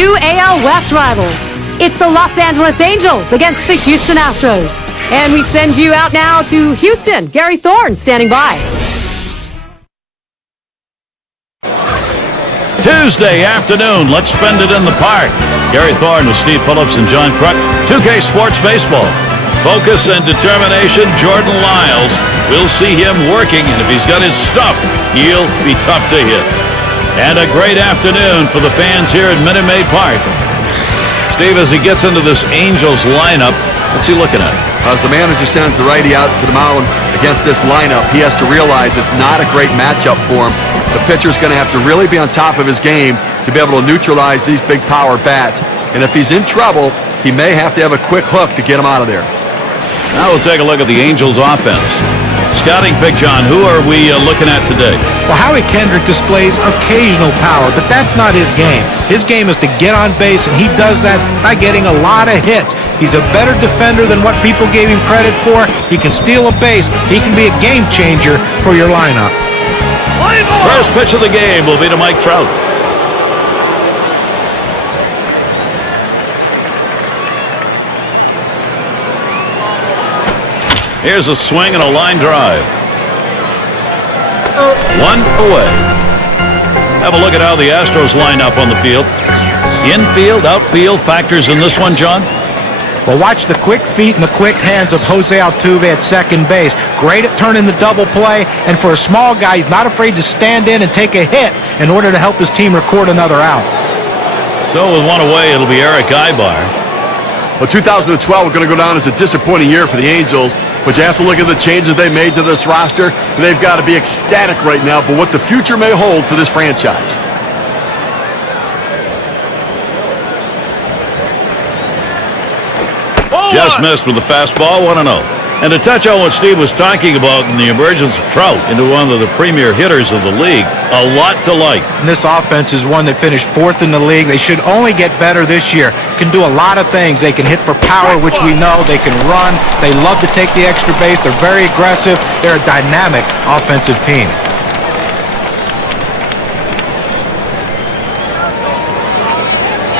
two AL West rivals. It's the Los Angeles Angels against the Houston Astros. And we send you out now to Houston. Gary Thorne standing by. Tuesday afternoon, let's spend it in the park. Gary Thorne with Steve Phillips and John Kruk. 2K Sports Baseball. Focus and determination, Jordan Lyles. We'll see him working, and if he's got his stuff, he'll be tough to hit. And a great afternoon for the fans here at Minute Maid Park. Steve, as he gets into this Angels lineup, what's he looking at? As the manager sends the righty out to the mound against this lineup, he has to realize it's not a great matchup for him. The pitcher's going to have to really be on top of his game to be able to neutralize these big power bats. And if he's in trouble, he may have to have a quick hook to get him out of there. Now we'll take a look at the Angels offense. Scouting pick, John, who are we looking at today? Well, Howie Kendrick displays occasional power, but that's not his game. His game is to get on base, and he does that by getting a lot of hits. He's a better defender than what people gave him credit for. He can steal a base. He can be a game changer for your lineup. First pitch of the game will be to Mike Trout. Here's a swing and a line drive. One away. Have a look at how the Astros line up on the field. Infield, outfield factors in this one, John? Well, watch the quick feet and the quick hands of Jose Altuve at second base. Great at turning the double play, and for a small guy, he's not afraid to stand in and take a hit in order to help his team record another out. So with one away, it'll be Eric Aybar. Well, 2012 is going to go down as a disappointing year for the Angels, but you have to look at the changes they made to this roster. They've got to be ecstatic right now for what the future may hold for this franchise. Just missed with the fastball, 1-0. And to touch on what Steve was talking about in the emergence of Trout into one of the premier hitters of the league, a lot to like. And this offense is one that finished fourth in the league. They should only get better this year. Can do a lot of things. They can hit for power, which we know. They can run. They love to take the extra base. They're very aggressive. They're a dynamic offensive team.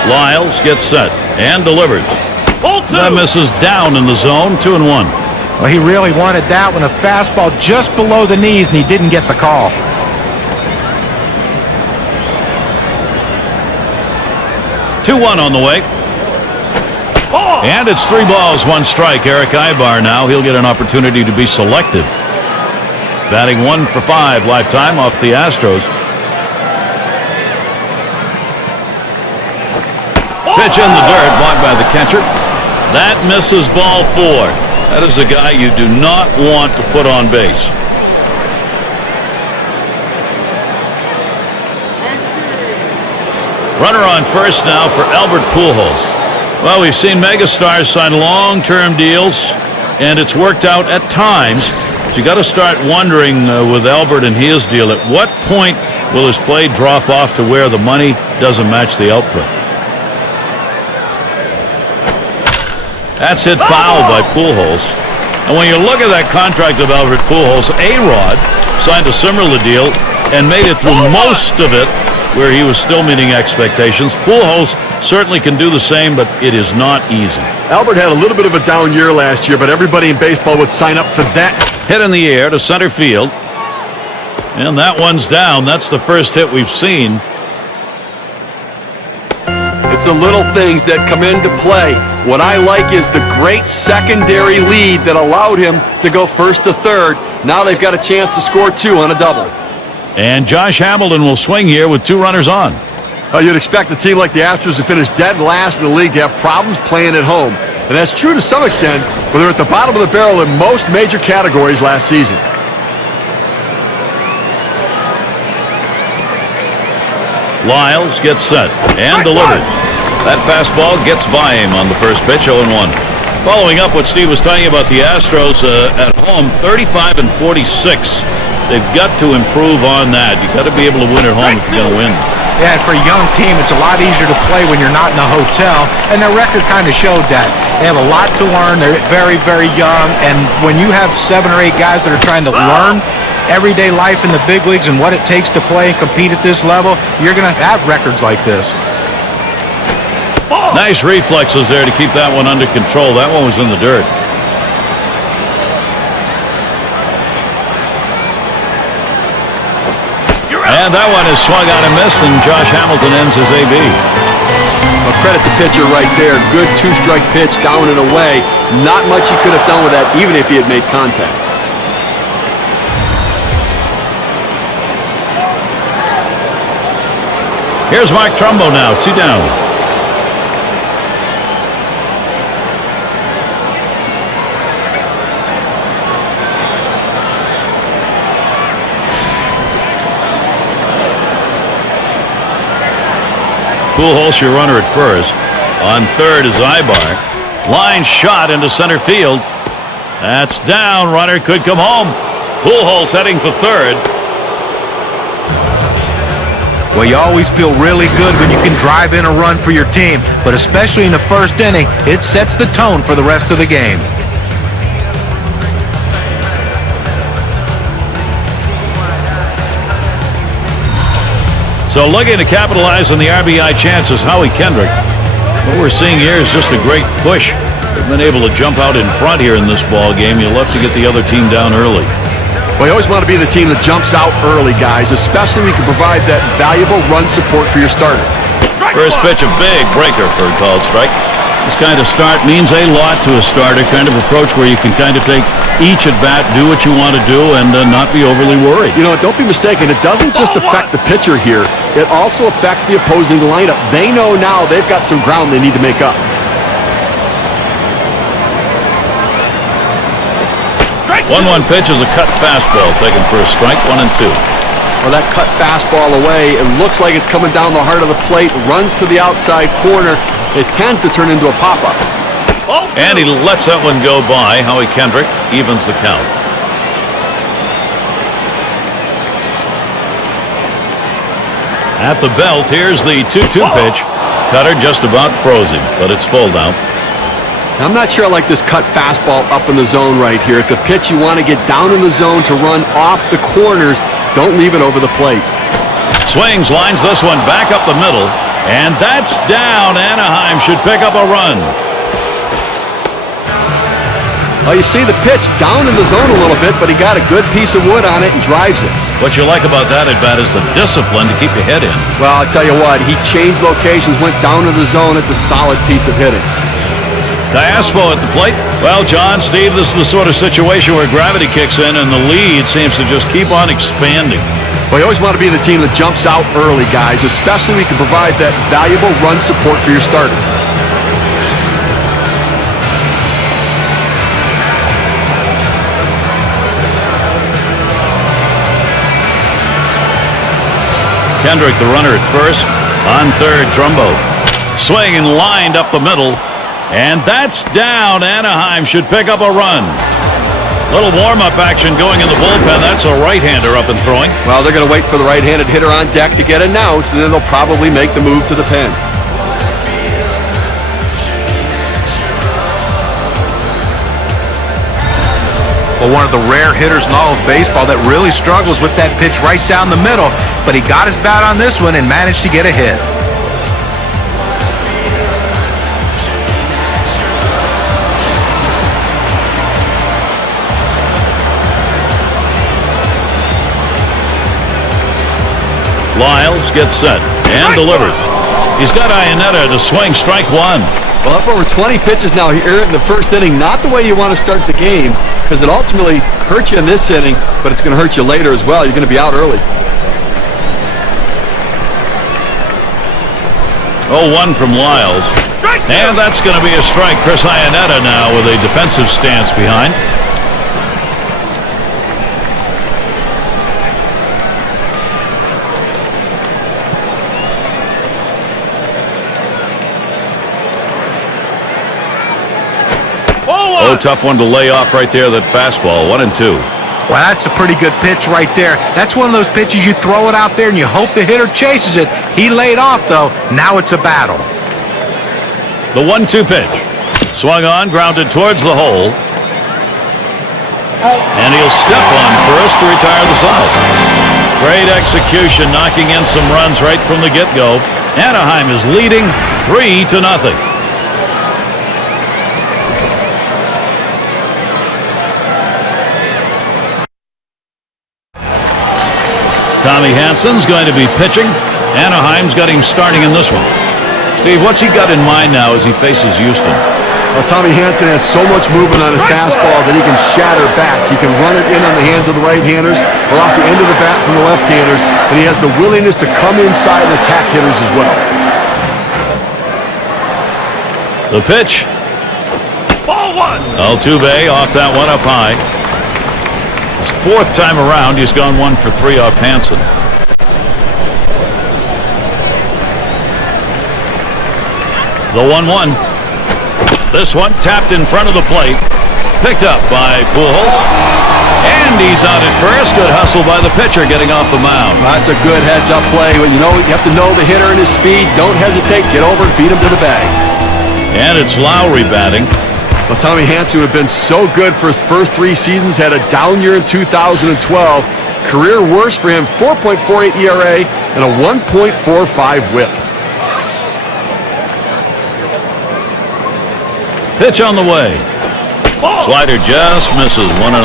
Lyles gets set and delivers. That misses down in the zone, 2-1. Well, he really wanted that one, a fastball just below the knees, and he didn't get the call. Two-1 on the way. And it's 3 balls, 1 strike. Eric Aybar now. He'll get an opportunity to be selective. Batting 1 for 5 lifetime off the Astros. Pitch in the dirt, blocked by the catcher. That misses ball 4. That is the guy you do not want to put on base. Runner on first now for Albert Pujols. Well, we've seen megastars sign long-term deals, and it's worked out at times. But you got to start wondering with Albert and his deal, at what point will his play drop off to where the money doesn't match the output? That's hit foul by Pujols. And when you look at that contract of Albert Pujols, A-Rod signed a similar deal and made it through most of it where he was still meeting expectations. Pujols certainly can do the same, but it is not easy. Albert had a little bit of a down year last year, but everybody in baseball would sign up for that. Hit in the air to center field. And that one's down. That's the first hit we've seen. It's the little things that come into play. What I like is the great secondary lead that allowed him to go first to third. Now they've got a chance to score 2 on a double. And Josh Hamilton will swing here with 2 runners on. You'd expect a team like the Astros to finish dead last in the league to have problems playing at home. And that's true to some extent, but they're at the bottom of the barrel in most major categories last season. Lyles gets set and delivers. That fastball gets by him on the first pitch, 0-1. Following up what Steve was talking about the Astros at home, 35 and 46. They've got to improve on that. You've got to be able to win at home if you're going to win. Yeah, and for a young team, it's a lot easier to play when you're not in a hotel, and their record kind of showed that. They have a lot to learn. They're very, very young, and when you have 7 or 8 guys that are trying to learn everyday life in the big leagues and what it takes to play and compete at this level, you're going to have records like this. Nice reflexes there to keep that one under control. That one was in the dirt. And that one is swung out and missed, and Josh Hamilton ends his AB. Well, credit the pitcher right there. Good two-strike pitch down and away. Not much he could have done with that, even if he had made contact. Here's Mark Trumbo now, 2 down. Pujols, your runner at first. On third is Ibar. Line shot into center field. That's down. Runner could come home. Pujols heading for third. Well, you always feel really good when you can drive in a run for your team, but especially in the first inning, it sets the tone for the rest of the game. So looking to capitalize on the RBI chances, Howie Kendrick. What we're seeing here is just a great push. They've been able to jump out in front here in this ball game. You'll have to get the other team down early. Well, you always want to be the team that jumps out early, guys, especially when you can provide that valuable run support for your starter. First pitch, a big breaker for a called strike. This kind of start means a lot to a starter, kind of approach where you can kind of take each at bat, do what you want to do, and not be overly worried. You know, don't be mistaken. It doesn't just affect the pitcher here. It also affects the opposing lineup. They know now they've got some ground they need to make up. 1-1 pitch is a cut fastball taken for a strike, 1-2. Well, that cut fastball away, it looks like it's coming down the heart of the plate, runs to the outside corner. It tends to turn into a pop-up. And he lets that one go by. Howie Kendrick evens the count. At the belt, here's the 2-2 pitch. Cutter just about froze him, but it's full now. I'm not sure I like this cut fastball up in the zone right here. It's a pitch you want to get down in the zone to run off the corners. Don't leave it over the plate. Swings, lines this one back up the middle, and that's down. Anaheim should pick up a run. Well, you see the pitch down in the zone a little bit, but he got a good piece of wood on it and drives it. What you like about that at bat is the discipline to keep your head in. Well, I'll tell you what, he changed locations, went down to the zone. It's a solid piece of hitting. Diaspo at the plate. Well, John, Steve, this is the sort of situation where gravity kicks in and the lead seems to just keep on expanding. Well, you always want to be the team that jumps out early, guys, especially when you can provide that valuable run support for your starter. Kendrick, the runner at first. On third, Trumbo. Swing and lined up the middle. And that's down. Anaheim should pick up a run. Little warm-up action going in the bullpen. That's a right-hander up and throwing. Well, they're going to wait for the right-handed hitter on deck to get announced, and then they'll probably make the move to the pen. Well, one of the rare hitters in all of baseball that really struggles with that pitch right down the middle, but he got his bat on this one and managed to get a hit. Lyles gets set and delivers. He's got Iannetta to swing, strike one. Well, up over 20 pitches now here in the first inning. Not the way you want to start the game, because it ultimately hurts you in this inning, but it's going to hurt you later as well. You're going to be out early. 0-1 from Lyles. And that's going to be a strike. Chris Iannetta now with a defensive stance behind. Oh, tough one to lay off right there, that fastball, 1-2. Well, that's a pretty good pitch right there. That's one of those pitches you throw it out there and you hope the hitter chases it. He laid off, though. Now it's a battle. The 1-2 pitch. Swung on, grounded towards the hole. And he'll step on first to retire the side. Great execution, knocking in some runs right from the get-go. Anaheim is leading 3-0. Tommy Hansen's going to be pitching. Anaheim's got him starting in this one. Steve, what's he got in mind now as he faces Houston? Well, Tommy Hansen has so much movement on his fastball that he can shatter bats. He can run it in on the hands of the right-handers or off the end of the bat from the left-handers, and he has the willingness to come inside and attack hitters as well. The pitch. Ball one. Altuve off that one up high. His fourth time around, he's gone 1 for 3 off Hansen. The 1-1. This one tapped in front of the plate. Picked up by Pujols. And he's out at first. Good hustle by the pitcher getting off the mound. That's a good heads-up play. You have to know the hitter and his speed. Don't hesitate. Get over and beat him to the bag. And it's Lowry batting. Well, Tommy Hansen would have been so good for his first 3 seasons. Had a down year in 2012. Career worst for him, 4.48 ERA and a 1.45 whip. Pitch on the way. Slider just misses 1-0.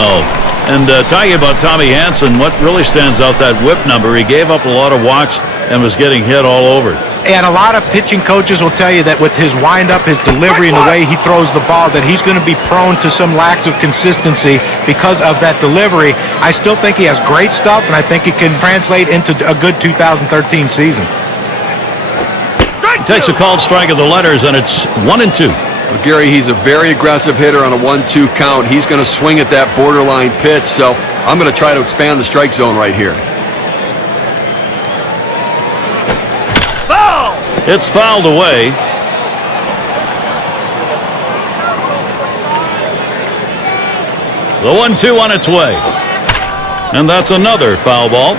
And talking about Tommy Hansen, what really stands out, that whip number. He gave up a lot of walks and was getting hit all over. And a lot of pitching coaches will tell you that with his windup, his delivery, and the way he throws the ball, that he's going to be prone to some lacks of consistency because of that delivery. I still think he has great stuff, and I think it can translate into a good 2013 season. Takes a called strike of the letters, and it's 1-2. Well, Gary, he's a very aggressive hitter on a 1-2 count. He's going to swing at that borderline pitch, so I'm going to try to expand the strike zone right here. Foul! It's fouled away. The 1-2 on its way. And that's another foul ball.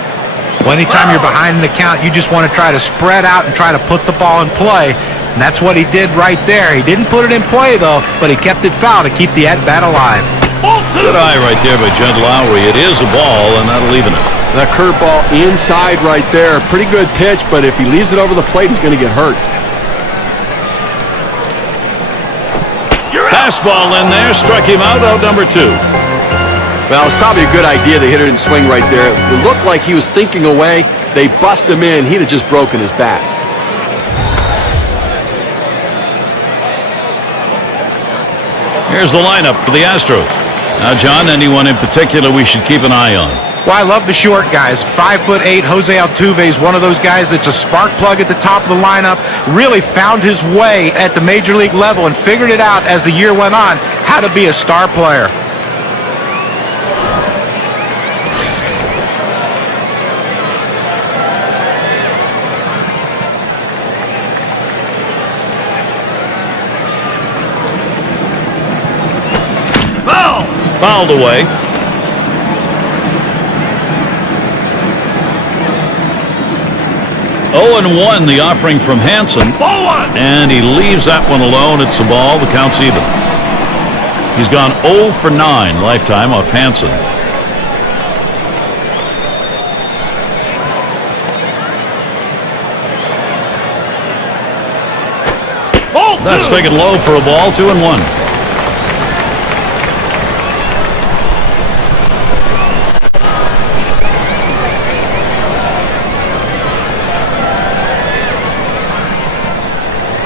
Well, anytime you're behind in the count, you just want to try to spread out and try to put the ball in play. And that's what he did right there. He didn't put it in play, though, but he kept it foul to keep the at-bat alive. Good eye right there by Judd Lowry. It is a ball, and that'll even it. That curveball inside right there. Pretty good pitch, but if he leaves it over the plate, he's going to get hurt. Fastball in there. Struck him out number 2. Well, it's probably a good idea the hitter didn't swing right there. It looked like he was thinking away. They bust him in. He'd have just broken his bat. Here's the lineup for the Astros. Now, John, anyone in particular we should keep an eye on? Well, I love the short guys. 5'8" Jose Altuve is one of those guys that's a spark plug at the top of the lineup. Really found his way at the major league level and figured it out as the year went on how to be a star player. Fouled away. Oh, and 1 the offering from Hansen. And he leaves that one alone. It's a ball. The count's even. He's gone 0 for 9 lifetime off Hansen. That's taken low for a ball. 2-1.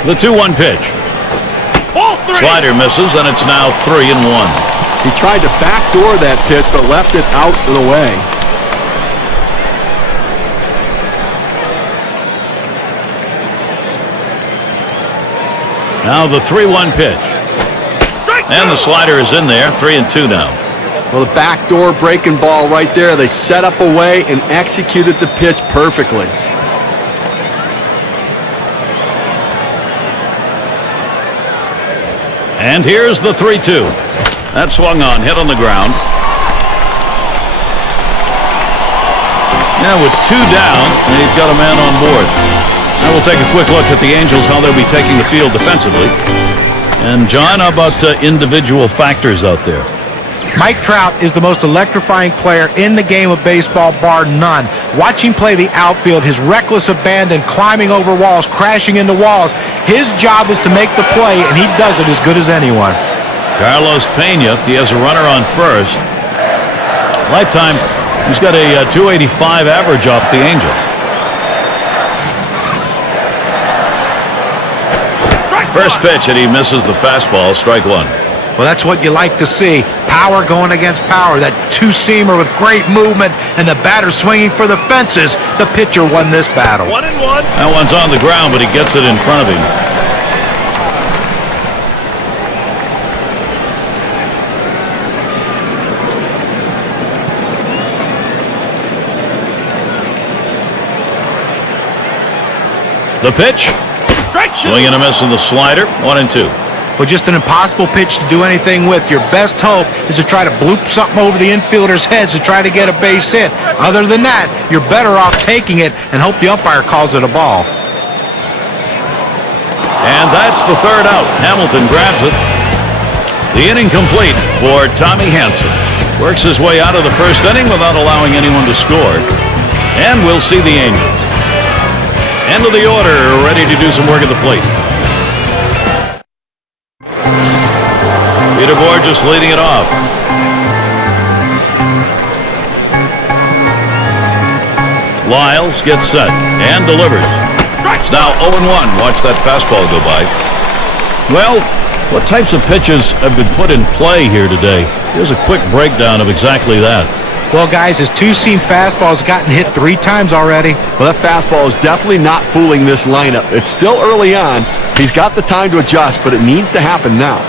The 2-1 pitch. Slider misses, and it's now 3-1. He tried to backdoor that pitch, but left it out and away. Now the 3-1 pitch. And the slider is in there. 3-2 now. Well, the backdoor breaking ball right there. They set up away and executed the pitch perfectly. And here's the 3-2. That swung on, hit on the ground. Now with 2 down, they've got a man on board. Now we'll take a quick look at the Angels, how they'll be taking the field defensively. And John, how about individual factors out there? Mike Trout is the most electrifying player in the game of baseball, bar none. Watch him play the outfield, his reckless abandon, climbing over walls, crashing into walls. His job is to make the play, and he does it as good as anyone. Carlos Pena, he has a runner on first. Lifetime He's got a 285 average off the Angels. First pitch, and he misses the fastball. Strike one. Well, that's what you like to see. Power going against power. That two-seamer with great movement, and the batter swinging for the fences. The pitcher won this battle. 1-1. That one's on the ground, but he gets it in front of him. The pitch. Swing and a miss in the slider. 1-2. Well, just an impossible pitch to do anything with. Your best hope is to try to bloop something over the infielders' heads to try to get a base hit. Other than that, you're better off taking it and hope the umpire calls it a ball. And that's the third out. Hamilton grabs it. The inning complete for Tommy Hansen. Works his way out of the first inning without allowing anyone to score. And we'll see the Angels. End of the order, ready to do some work at the plate. Peter Borges leading it off. Lyles gets set and delivers. It's now 0-1. Watch that fastball go by. Well, what types of pitches have been put in play here today? Here's a quick breakdown of exactly that. Well, guys, his two-seam fastball has gotten hit 3 times already. Well, that fastball is definitely not fooling this lineup. It's still early on. He's got the time to adjust, but it needs to happen now.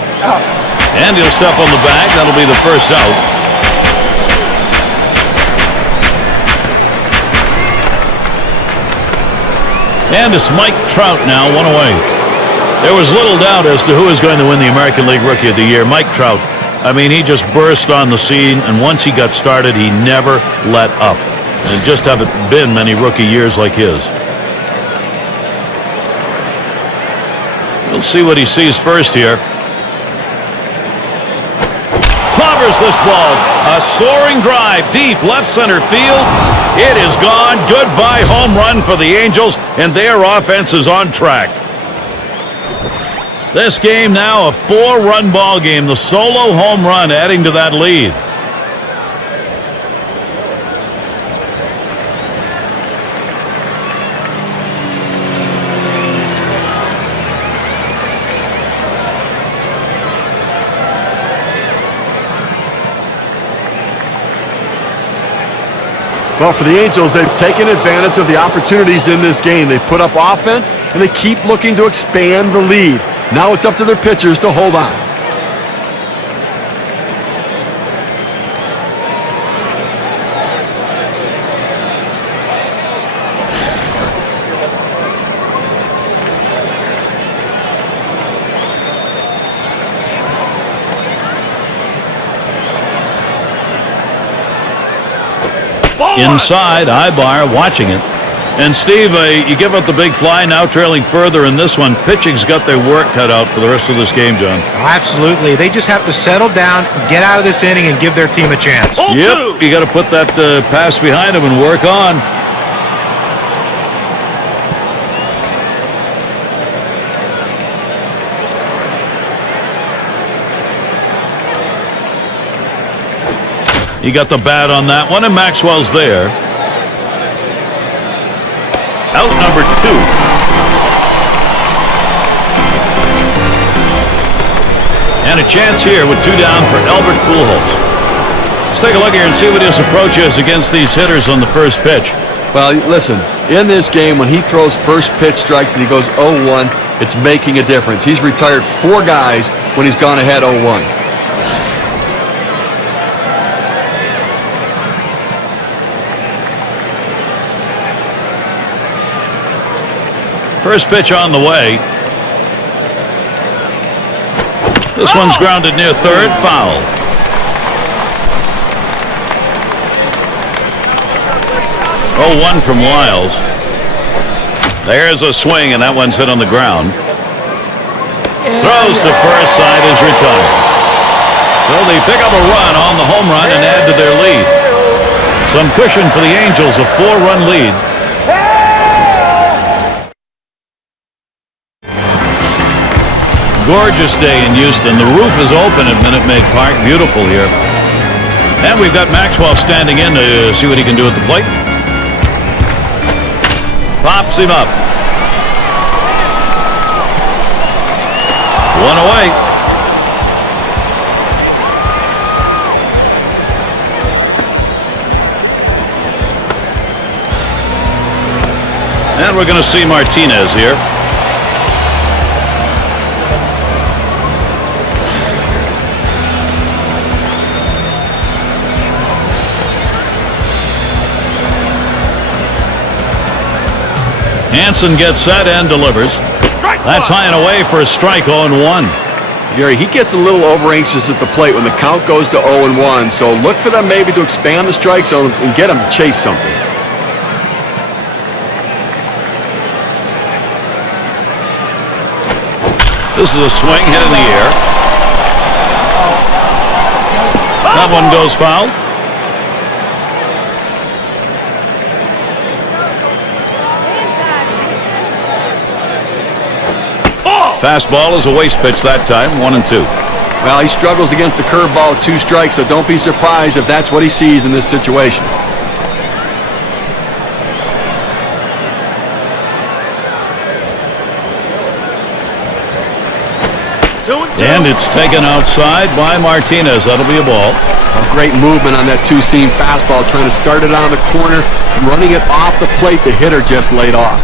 And he'll step on the bag. That'll be the first out. And it's Mike Trout now, 1 away. There was little doubt as to who is going to win the American League Rookie of the Year. Mike Trout. I mean, he just burst on the scene, and once he got started, he never let up. And just haven't been many rookie years like his. We'll see what he sees first here. Clobbers this ball. A soaring drive deep left center field. It is gone. Goodbye home run for the Angels, and their offense is on track. This game now a 4-run ball game. The solo home run adding to that lead. Well, for the Angels, they've taken advantage of the opportunities in this game. They've put up offense, and they keep looking to expand the lead. Now it's up to their pitchers to hold on. Inside, Ibar watching it. And Steve, you give up the big fly, now trailing further in this one. Pitching's got their work cut out for the rest of this game, John. Absolutely. They just have to settle down, get out of this inning, and give their team a chance. Yep, you got to put that pass behind them and work on. You got the bat on that one, and Maxwell's there. Out number 2. And a chance here with 2 down for Albert Pujols. Let's take a look here and see what his approach is against these hitters on the first pitch. Well, listen, in this game, when he throws first pitch strikes and he goes 0-1, it's making a difference. He's retired 4 guys when he's gone ahead 0-1. First pitch on the way. This one's grounded near third, foul. Oh, 1 from Lyles. There's a swing, and that one's hit on the ground. Throws to first, side is retired. So they pick up a run on the home run and add to their lead. Some cushion for the Angels, a 4-run lead. Gorgeous day in Houston. The roof is open at Minute Maid Park. Beautiful here. And we've got Maxwell standing in to see what he can do at the plate. Pops him up. One away. And we're going to see Martinez here. Hansen gets set and delivers. That's high and away for a strike. 0-1. Gary, he gets a little over anxious at the plate when the count goes to 0-1, so look for them maybe to expand the strike zone and get him to chase something. This is a swing hit in the air. That one goes foul. Fastball is a waste pitch that time, 1-2. Well, he struggles against the curveball with 2 strikes, so don't be surprised if that's what he sees in this situation. And it's taken outside by Martinez. That'll be a ball. A great movement on that 2-seam fastball, trying to start it on the corner, running it off the plate. The hitter just laid off.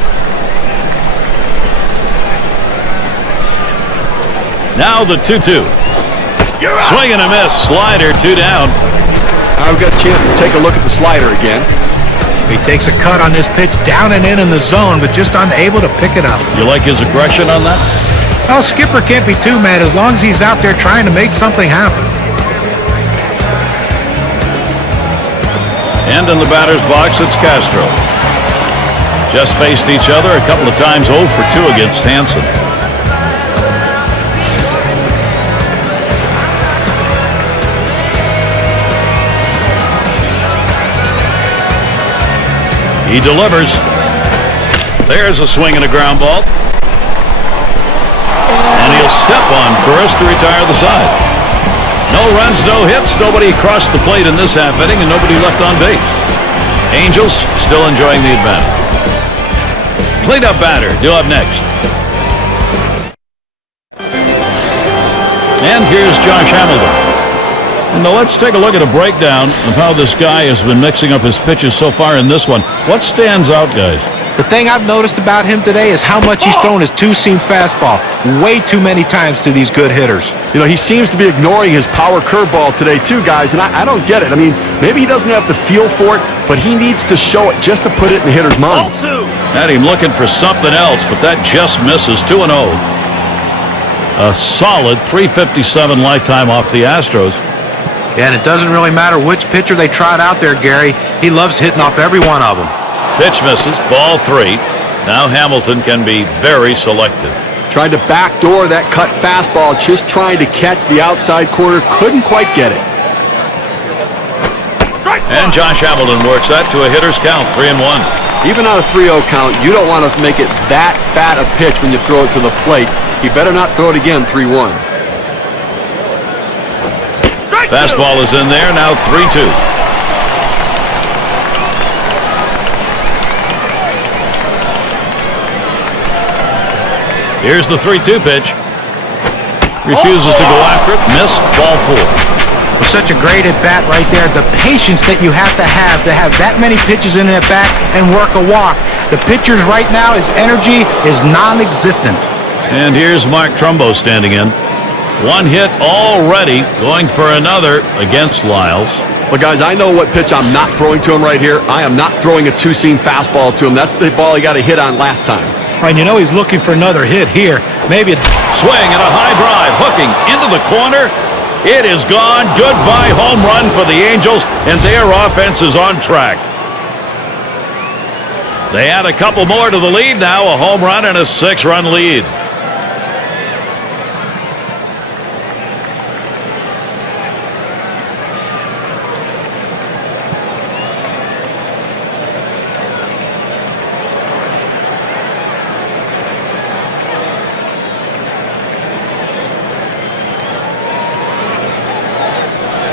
Now the 2-2. Swing and a miss. Slider, 2 down. Now we've got a chance to take a look at the slider again. He takes a cut on this pitch down and in the zone, but just unable to pick it up. You like his aggression on that? Well, Skipper can't be too mad as long as he's out there trying to make something happen. And in the batter's box, it's Castro. Just faced each other a couple of times, 0 for 2 against Hansen. He delivers. There's a swing and a ground ball. And he'll step on first to retire the side. No runs, no hits, nobody crossed the plate in this half inning, and nobody left on base. Angels still enjoying the advantage. Cleanup batter due up next. And here's Josh Hamilton. Now let's take a look at a breakdown of how this guy has been mixing up his pitches so far in this one. What stands out, guys? The thing I've noticed about him today is how much he's thrown his 2-seam fastball. Way too many times to these good hitters. You know, he seems to be ignoring his power curveball today too, guys, and I don't get it. I mean, maybe he doesn't have the feel for it, but he needs to show it just to put it in the hitter's mind. Had him looking for something else, but that just misses. 2-0. A solid 357 lifetime off the Astros. Yeah, and it doesn't really matter which pitcher they trot out there, Gary. He loves hitting off every one of them. Pitch misses, ball 3. Now Hamilton can be very selective. Tried to backdoor that cut fastball, just trying to catch the outside corner. Couldn't quite get it. And Josh Hamilton works that to a hitter's count, 3-1. Even on a 3-0 count, you don't want to make it that fat a pitch when you throw it to the plate. He better not throw it again, 3-1. Fastball is in there, now 3-2. Here's the 3-2 pitch. Refuses to go after it, missed, ball 4. With such a great at-bat right there, the patience that you have that many pitches in an at-bat and work a walk. The pitcher's right now, his energy is non-existent. And here's Mark Trumbo standing in. 1 hit already, going for another against Lyles. Well, guys, I know what pitch I'm not throwing to him right here. I am not throwing a 2-seam fastball to him. That's the ball he got a hit on last time. And you know he's looking for another hit here. Maybe a swing and a high drive, hooking into the corner. It is gone. Goodbye home run for the Angels, and their offense is on track. They add a couple more to the lead now, a home run and a 6-run lead.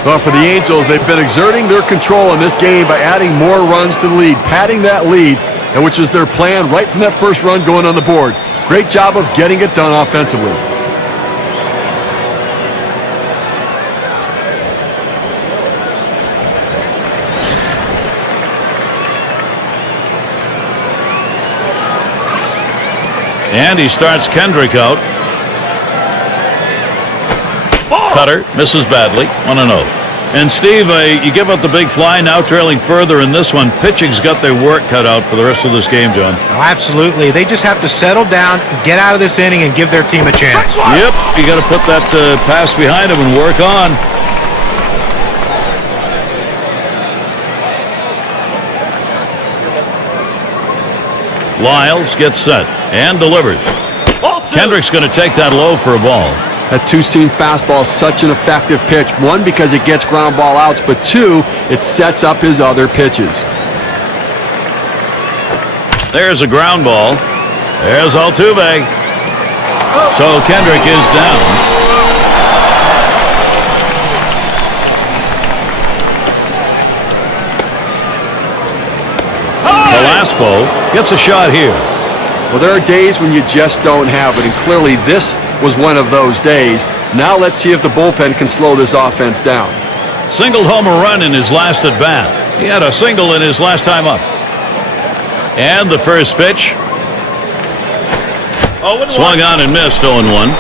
Well, for the Angels, they've been exerting their control in this game by adding more runs to the lead, padding that lead, and which is their plan right from that first run going on the board. Great job of getting it done offensively. And he starts Kendrick out. Cutter misses badly, 1-0. And Steve, you give up the big fly, now trailing further in this one. Pitching's got their work cut out for the rest of this game, John. Oh, absolutely. They just have to settle down, get out of this inning, and give their team a chance. Yep, you got to put that pass behind him and work on. Lyles gets set and delivers. Kendrick's going to take that low for a ball. That two-seam fastball is such an effective pitch. One, because it gets ground ball outs, but two, it sets up his other pitches. There's a ground ball. There's Altuve. So Kendrick is down. Velasco gets a shot here. Well, there are days when you just don't have it, and clearly this was one of those days. Now let's see if the bullpen can slow this offense down. Singled home a run in his last at bat. He had a single in his last time up. And the first pitch. Swung on and missed, 0-1.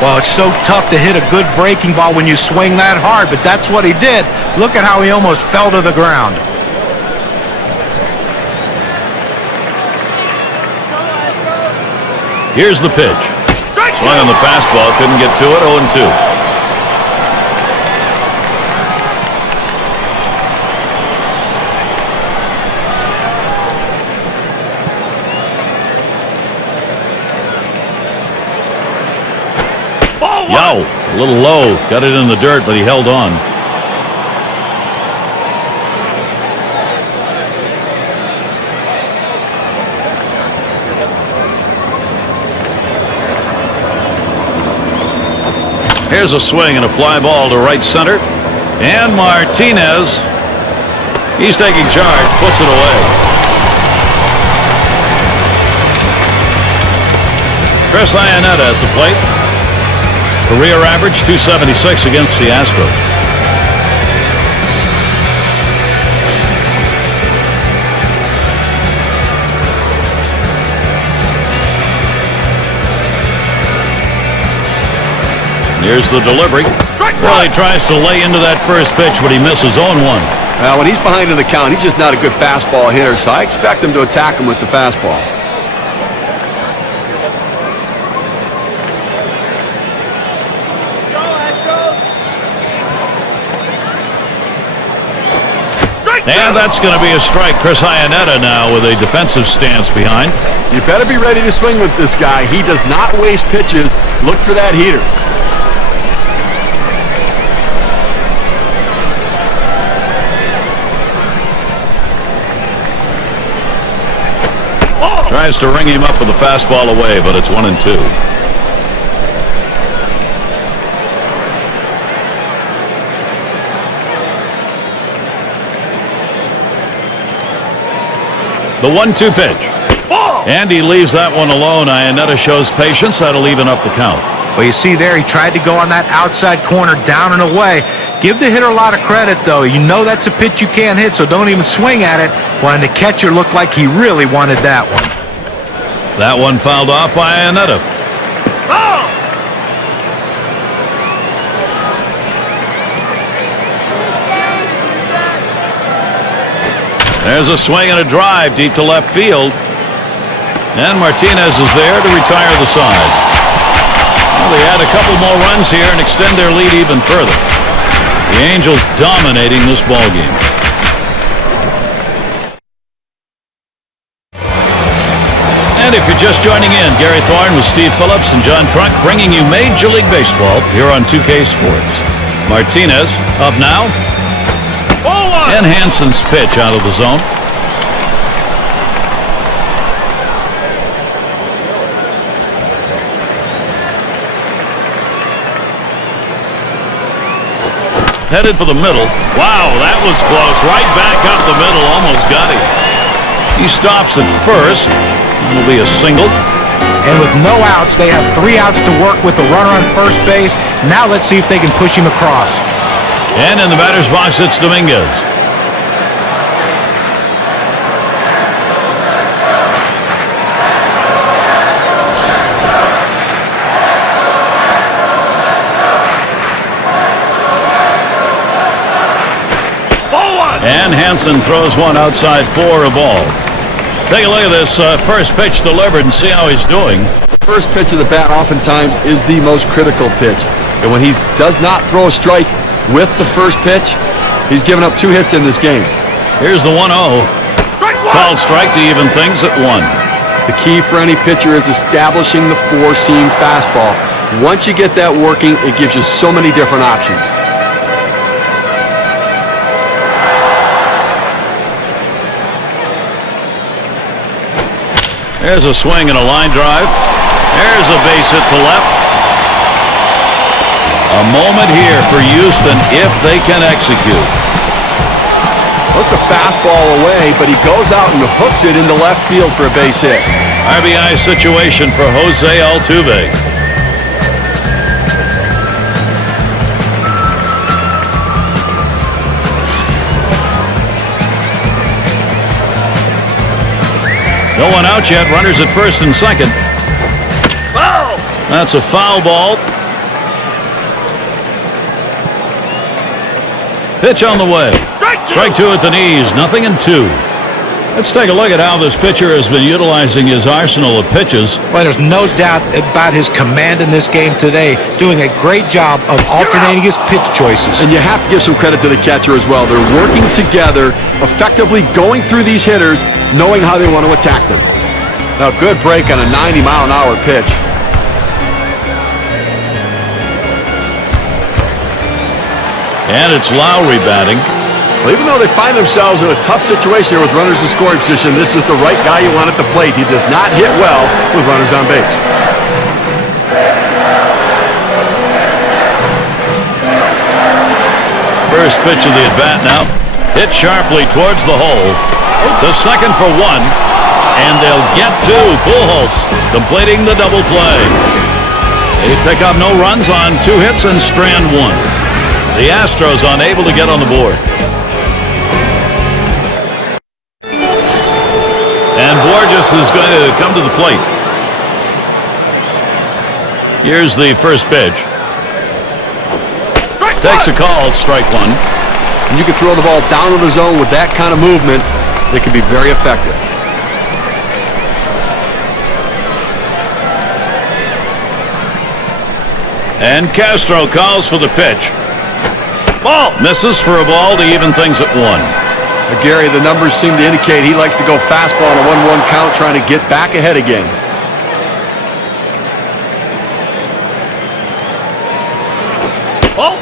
Well, it's so tough to hit a good breaking ball when you swing that hard, but that's what he did. Look at how he almost fell to the ground. Here's the pitch. Swung on the fastball, couldn't get to it, 0-2. Yow, a little low, got it in the dirt, but he held on. Here's a swing and a fly ball to right center. And Martinez, he's taking charge, puts it away. Chris Iannetta at the plate. Career average 276 against the Astros. Here's the delivery. Well, he tries to lay into that first pitch, but he misses 0-1. Now, when he's behind in the count, he's just not a good fastball hitter, so I expect him to attack him with the fastball. And that's going to be a strike. Chris Iannetta now with a defensive stance behind. You better be ready to swing with this guy. He does not waste pitches. Look for that heater. Tries to ring him up with a fastball away, but it's 1-2. The 1-2 pitch. And he leaves that one alone. Iannetta shows patience. That'll even up the count. Well, you see there, he tried to go on that outside corner, down and away. Give the hitter a lot of credit, though. You know that's a pitch you can't hit, so don't even swing at it. Well, and the catcher looked like he really wanted that one. That one fouled off by Iannetta. There's a swing and a drive deep to left field. And Martinez is there to retire the side. Well, they add a couple more runs here and extend their lead even further. The Angels dominating this ballgame. And if you're just joining in, Gary Thorne with Steve Phillips and John Crunk bringing you Major League Baseball here on 2K Sports. Martinez up now. And Hansen's pitch out of the zone. headed for the middle. Wow, that was close. Right back up the middle. Almost got him. He stops at first. It'll be a single. And with no outs, they have 3 outs to work with the runner on first base. Now let's see if they can push him across. And in the batter's box, it's Dominguez. And Hansen throws one outside for a ball. Take a look at this first pitch delivered and see how he's doing. The first pitch of the bat oftentimes is the most critical pitch. And when he does not throw a strike with the first pitch, he's given up 2 hits in this game. Here's the 1-0. Called strike to even things at 1. The key for any pitcher is establishing the 4-seam fastball. Once you get that working, it gives you so many different options. There's a swing and a line drive. There's a base hit to left. A moment here for Houston if they can execute. That's a fastball away, but he goes out and hooks it into left field for a base hit. RBI situation for Jose Altuve. No one out yet. Runners at first and second. Foul! That's a foul ball. Pitch on the way. Strike 2 at the knees. 0-2. Let's take a look at how this pitcher has been utilizing his arsenal of pitches. Well, there's no doubt about his command in this game today, doing a great job of alternating his pitch choices. And you have to give some credit to the catcher as well. They're working together, effectively going through these hitters, knowing how they want to attack them. Now, good break on a 90-mile-an-hour pitch. And it's Lowry batting. Well, even though they find themselves in a tough situation here with runners in scoring position, this is the right guy you want at the plate. He does not hit well with runners on base. First pitch of the at-bat now. Hit sharply towards the hole. To second for 1. And they'll get 2. Pujols completing the double play. They pick up no runs on 2 hits and strand 1. The Astros unable to get on the board. And Borges is going to come to the plate. Here's the first pitch. Takes a call, strike 1. And you can throw the ball down to the zone with that kind of movement. It can be very effective. And Castro calls for the pitch. Ball misses for a ball to even things at 1. Gary, the numbers seem to indicate he likes to go fastball on a 1-1 count, trying to get back ahead again.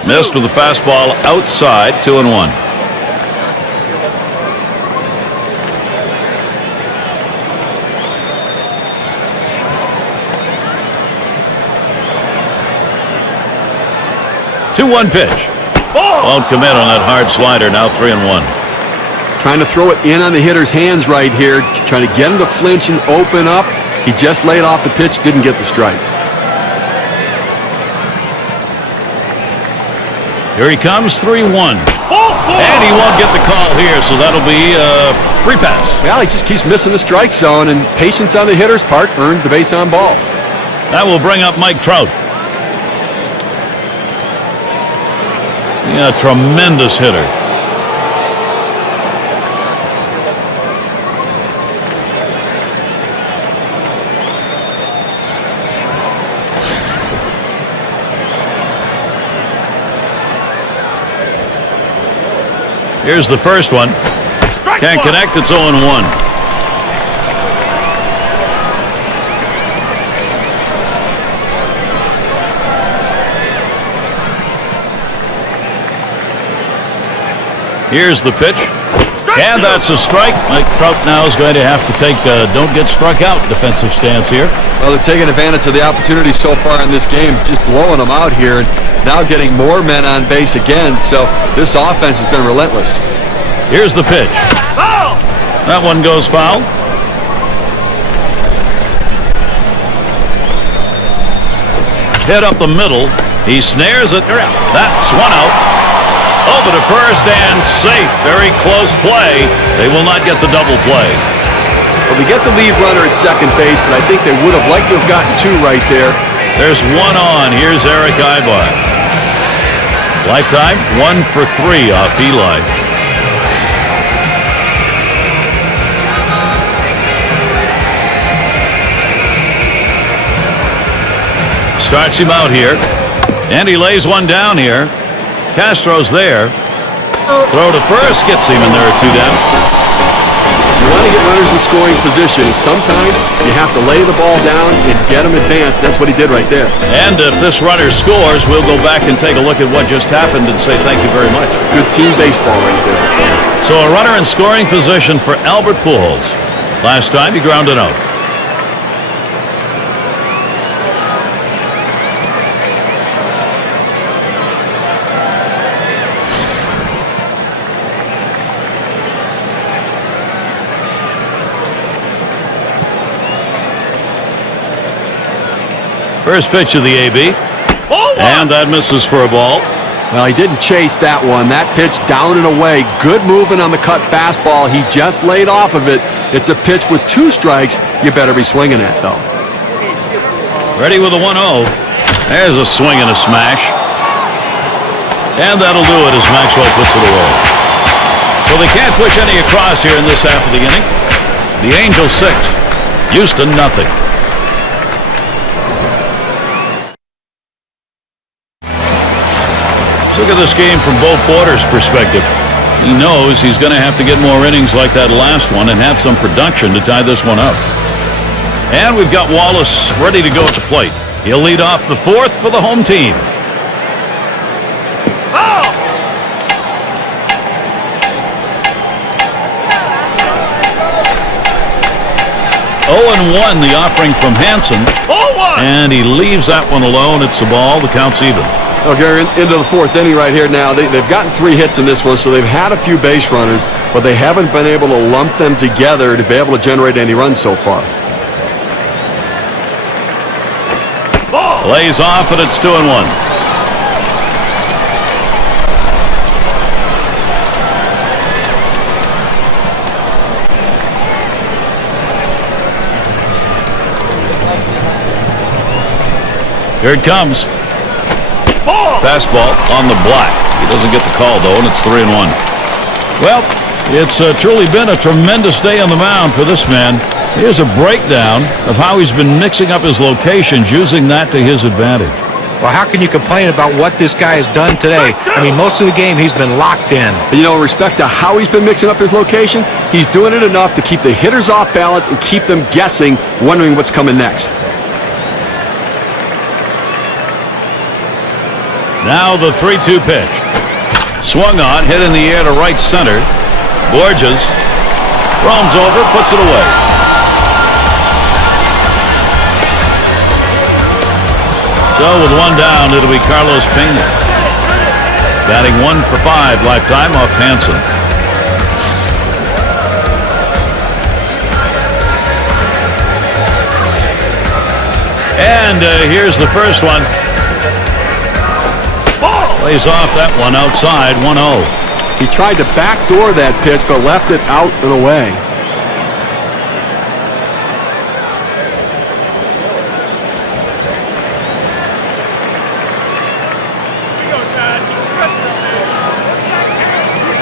Missed with the fastball outside, 2-1. Two-one pitch. Won't commit on that hard slider. Now 3-1. Trying to throw it in on the hitter's hands right here, trying to get him to flinch and open up. He just laid off the pitch, didn't get the strike. Here he comes, 3-1. And he won't get the call here, so that'll be a free pass. Well, he just keeps missing the strike zone, and patience on the hitter's part earns the base on ball. That will bring up Mike Trout. Yeah, tremendous hitter. Here's the first one. Can't connect. It's 0-1. Here's the pitch. And that's a strike. Mike Trout now is going to have to take a don't get struck out defensive stance here. Well, they're taking advantage of the opportunity so far in this game, just blowing them out here, and now getting more men on base again. So this offense has been relentless. Here's the pitch. That one goes foul. Hit up the middle. He snares it. That's one out. Over to first and safe. Very close play. They will not get the double play. Well, they get the lead runner at second base, but I think they would have liked to have gotten two right there. There's one on. Here's Eric Ibar. Lifetime 1 for 3 off Eli. Starts him out here. And he lays one down here. Castro's there. Throw to first gets him, and there are two down. You want to get runners in scoring position, and sometimes you have to lay the ball down and get them advanced. That's what he did right there. And if this runner scores, we'll go back and take a look at what just happened and say thank you very much. Good team baseball right there. So a runner in scoring position for Albert Pujols. Last time he grounded out. First pitch of the AB. And that misses for a ball. Well, he didn't chase that one. That pitch down and away. Good movement on the cut fastball. He just laid off of it. It's a pitch with 2 strikes. You better be swinging at, though. Ready with a 1-0. There's a swing and a smash. And that'll do it as Maxwell puts it away. So they can't push any across here in this half of the inning. The Angels 6. Houston nothing. Look at this game from Bo Porter's perspective. He knows he's going to have to get more innings like that last one and have some production to tie this one up. And we've got Wallace ready to go at the plate. He'll lead off the 4th for the home team. 0-1 the offering from Hansen. And he leaves that one alone. It's a ball. The count's even. Okay, into the 4th inning right here now. They've gotten 3 hits in this one, so they've had a few base runners, but they haven't been able to lump them together to be able to generate any runs so far. Lays off, and it's 2-1. Here it comes. Fastball on the block. He doesn't get the call, though, and it's 3-1. Well, it's truly been a tremendous day on the mound for this man. Here's a breakdown of how he's been mixing up his locations, using that to his advantage. Well, how can you complain about what this guy has done today? I mean, most of the game he's been locked in. You know, in respect to how he's been mixing up his location, he's doing it enough to keep the hitters off balance and keep them guessing, wondering what's coming next. Now the 3-2 pitch. Swung on, hit in the air to right center. Borges roams over, puts it away. So with one down, it'll be Carlos Pena. Batting 1 for 5 lifetime off Hansen. And here's the first one. Lays off that one outside, 1-0. He tried to backdoor that pitch, but left it out and away.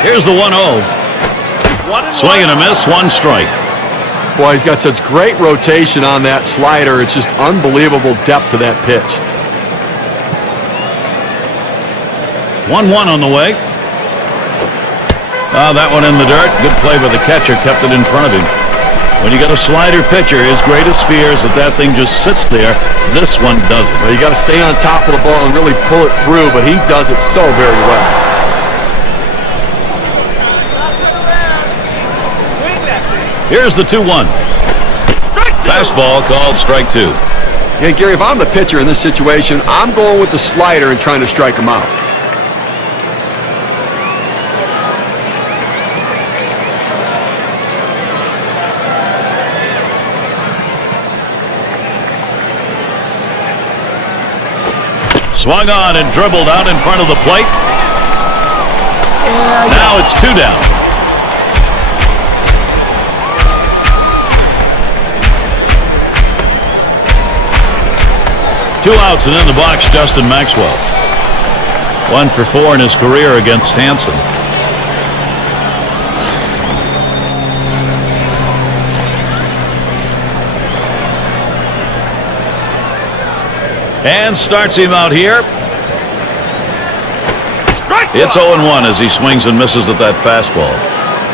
Here's the 1-0. Swing and a miss, 1 strike. Boy, he's got such great rotation on that slider. It's just unbelievable depth to that pitch. 1-1 on the way. That one in the dirt. Good play by the catcher. Kept it in front of him. When you got a slider pitcher, his greatest fear is that thing just sits there. This one doesn't. Well, you got to stay on top of the ball and really pull it through, but he does it so very well. Here's the 2-1. Fastball called strike 2. Yeah, Gary, if I'm the pitcher in this situation, I'm going with the slider and trying to strike him out. Swung on and dribbled out in front of the plate. Now it's 2 down. Two outs and in the box, Justin Maxwell. 1 for 4 in his career against Hansen. And starts him out here. It's 0-1 as he swings and misses at that fastball.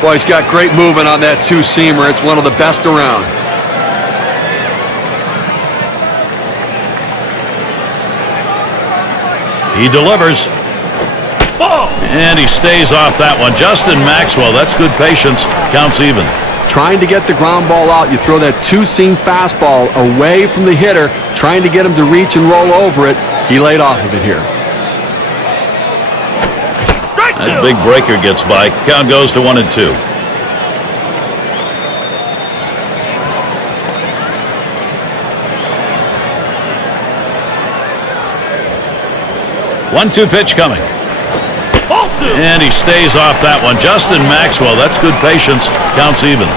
Boy, he's got great movement on that two-seamer. It's one of the best around. He delivers. And he stays off that one. Justin Maxwell, that's good patience. Counts even. Trying to get the ground ball out, you throw that two-seam fastball away from the hitter, trying to get him to reach and roll over it. He laid off of it here. That big breaker gets by. Count goes to 1-2. 1-2 pitch coming. And he stays off that one. Justin Maxwell, that's good patience. Counts even.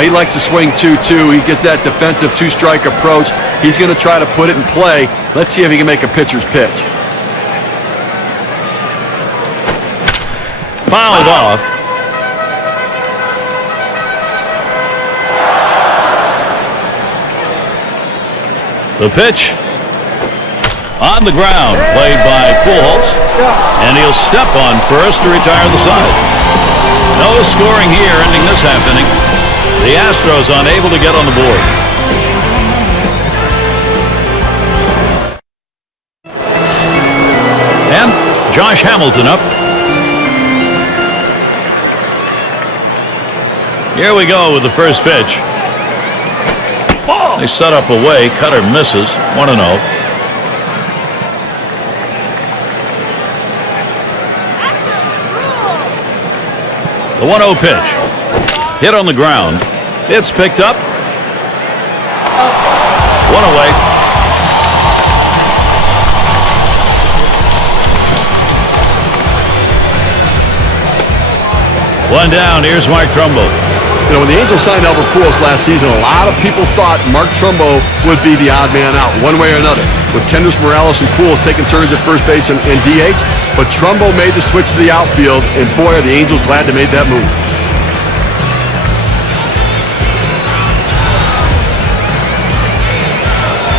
He likes to swing 2-2. He gets that defensive two-strike approach. He's going to try to put it in play. Let's see if he can make a pitcher's pitch. Fouled off. The pitch on the ground, played by Pujols, and he'll step on first to retire the side. No scoring here, ending this half inning. The Astros unable to get on the board. And Josh Hamilton up. Here we go with the first pitch. They set up away. Cutter misses. 1-0. The 1-0 pitch. Hit on the ground. It's picked up. 1 away. One down. Here's Mark Trumbo. You know, when the Angels signed Albert Pujols last season, a lot of people thought Mark Trumbo would be the odd man out, one way or another, with Kendrys Morales and Pujols taking turns at first base and DH. But Trumbo made the switch to the outfield, and boy, are the Angels glad they made that move.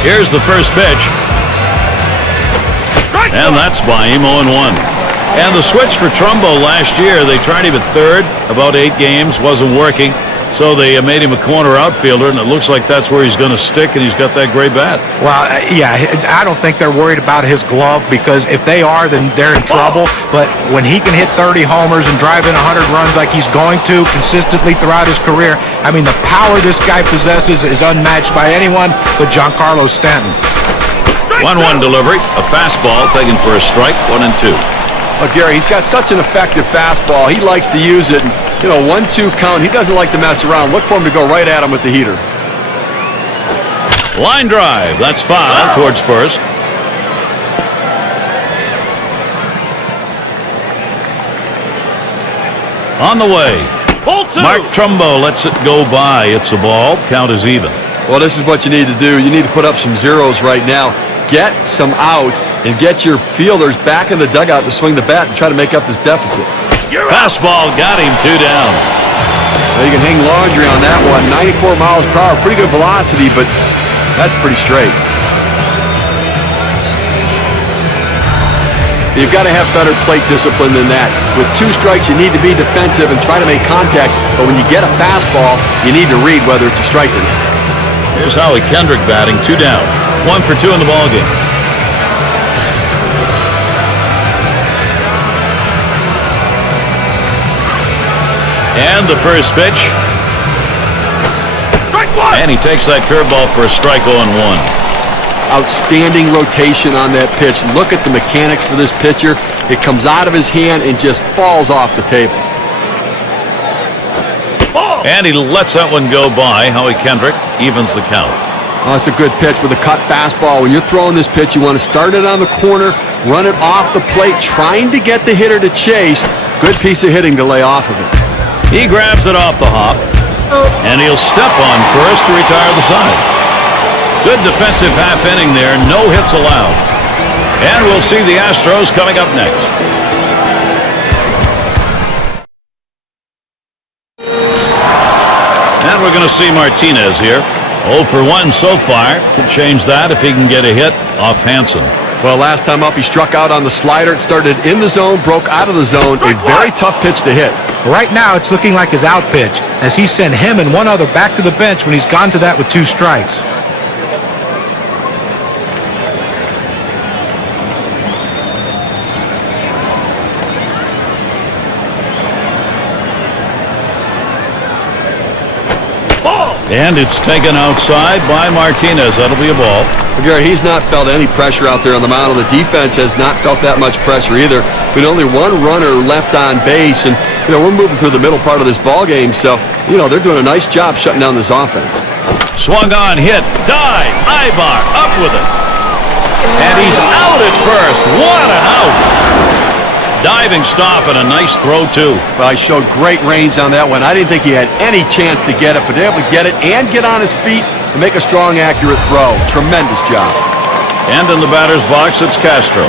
Here's the first pitch. And that's by him. 0-1. And the switch for Trumbo last year, they tried him at third, about 8 games, wasn't working. So they made him a corner outfielder, and it looks like that's where he's going to stick, and he's got that great bat. Well, yeah, I don't think they're worried about his glove, because if they are, then they're in trouble. But when he can hit 30 homers and drive in 100 runs like he's going to consistently throughout his career, I mean, the power this guy possesses is unmatched by anyone but Giancarlo Stanton. 1-1 delivery, a fastball taken for a strike, 1-2. Well, Gary, he's got such an effective fastball. He likes to use it. And, 1-2 count. He doesn't like to mess around. Look for him to go right at him with the heater. Line drive. That's foul towards first. On the way. Mark Trumbo lets it go by. It's a ball. Count is even. Well, this is what you need to do. You need to put up some zeros right now. Get some outs and get your fielders back in the dugout to swing the bat and try to make up this deficit. Fastball got him. 2 down. Now you can hang laundry on that one. 94 miles per hour. Pretty good velocity, but that's pretty straight. You've got to have better plate discipline than that. With 2 strikes, you need to be defensive and try to make contact. But when you get a fastball, you need to read whether it's a strike or not. Here's Howie Kendrick batting. 2 down. 1 for 2 in the ballgame. And the first pitch. And he takes that curveball for a strike 0-1. Outstanding rotation on that pitch. Look at the mechanics for this pitcher. It comes out of his hand and just falls off the table. And he lets that one go by. Howie Kendrick evens the count. Oh, it's a good pitch with a cut fastball. When you're throwing this pitch, you want to start it on the corner, run it off the plate, trying to get the hitter to chase. Good piece of hitting to lay off of it. He grabs it off the hop, and he'll step on first to retire the side. Good defensive half inning there, no hits allowed. And we'll see the Astros coming up next. And we're going to see Martinez here. 0 for 1 so far. Could change that if he can get a hit off Hansen. Well, last time up, he struck out on the slider. It started in the zone, broke out of the zone. A very tough pitch to hit. Right now, it's looking like his out pitch, as he sent him and one other back to the bench when he's gone to that with 2 strikes. And it's taken outside by Martinez. That'll be a ball. Gary, he's not felt any pressure out there on the mound. The defense has not felt that much pressure either. With only 1 runner left on base, and we're moving through the middle part of this ball game, so they're doing a nice job shutting down this offense. Swung on, hit, dive, Ibar up with it, and he's out at first. What an out! Diving stop and a nice throw too. Well, he showed great range on that one. I didn't think he had any chance to get it, but able to get it and get on his feet and make a strong, accurate throw. Tremendous job. And in the batter's box, it's Castro.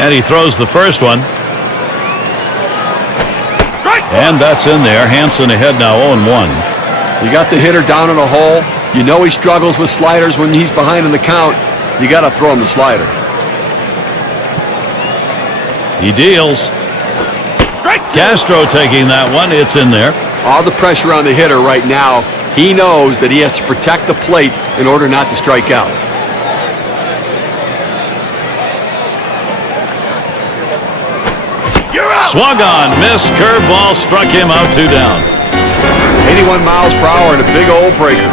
And he throws the first one. And that's in there. Hansen ahead now, 0-1. You got the hitter down in a hole. You know he struggles with sliders when he's behind in the count. You got to throw him the slider. He deals. Castro taking that one. It's in there. All the pressure on the hitter right now. He knows that he has to protect the plate in order not to strike out. Swung on, missed, curveball, struck him out, 2 down. 81 miles per hour and a big old breaker.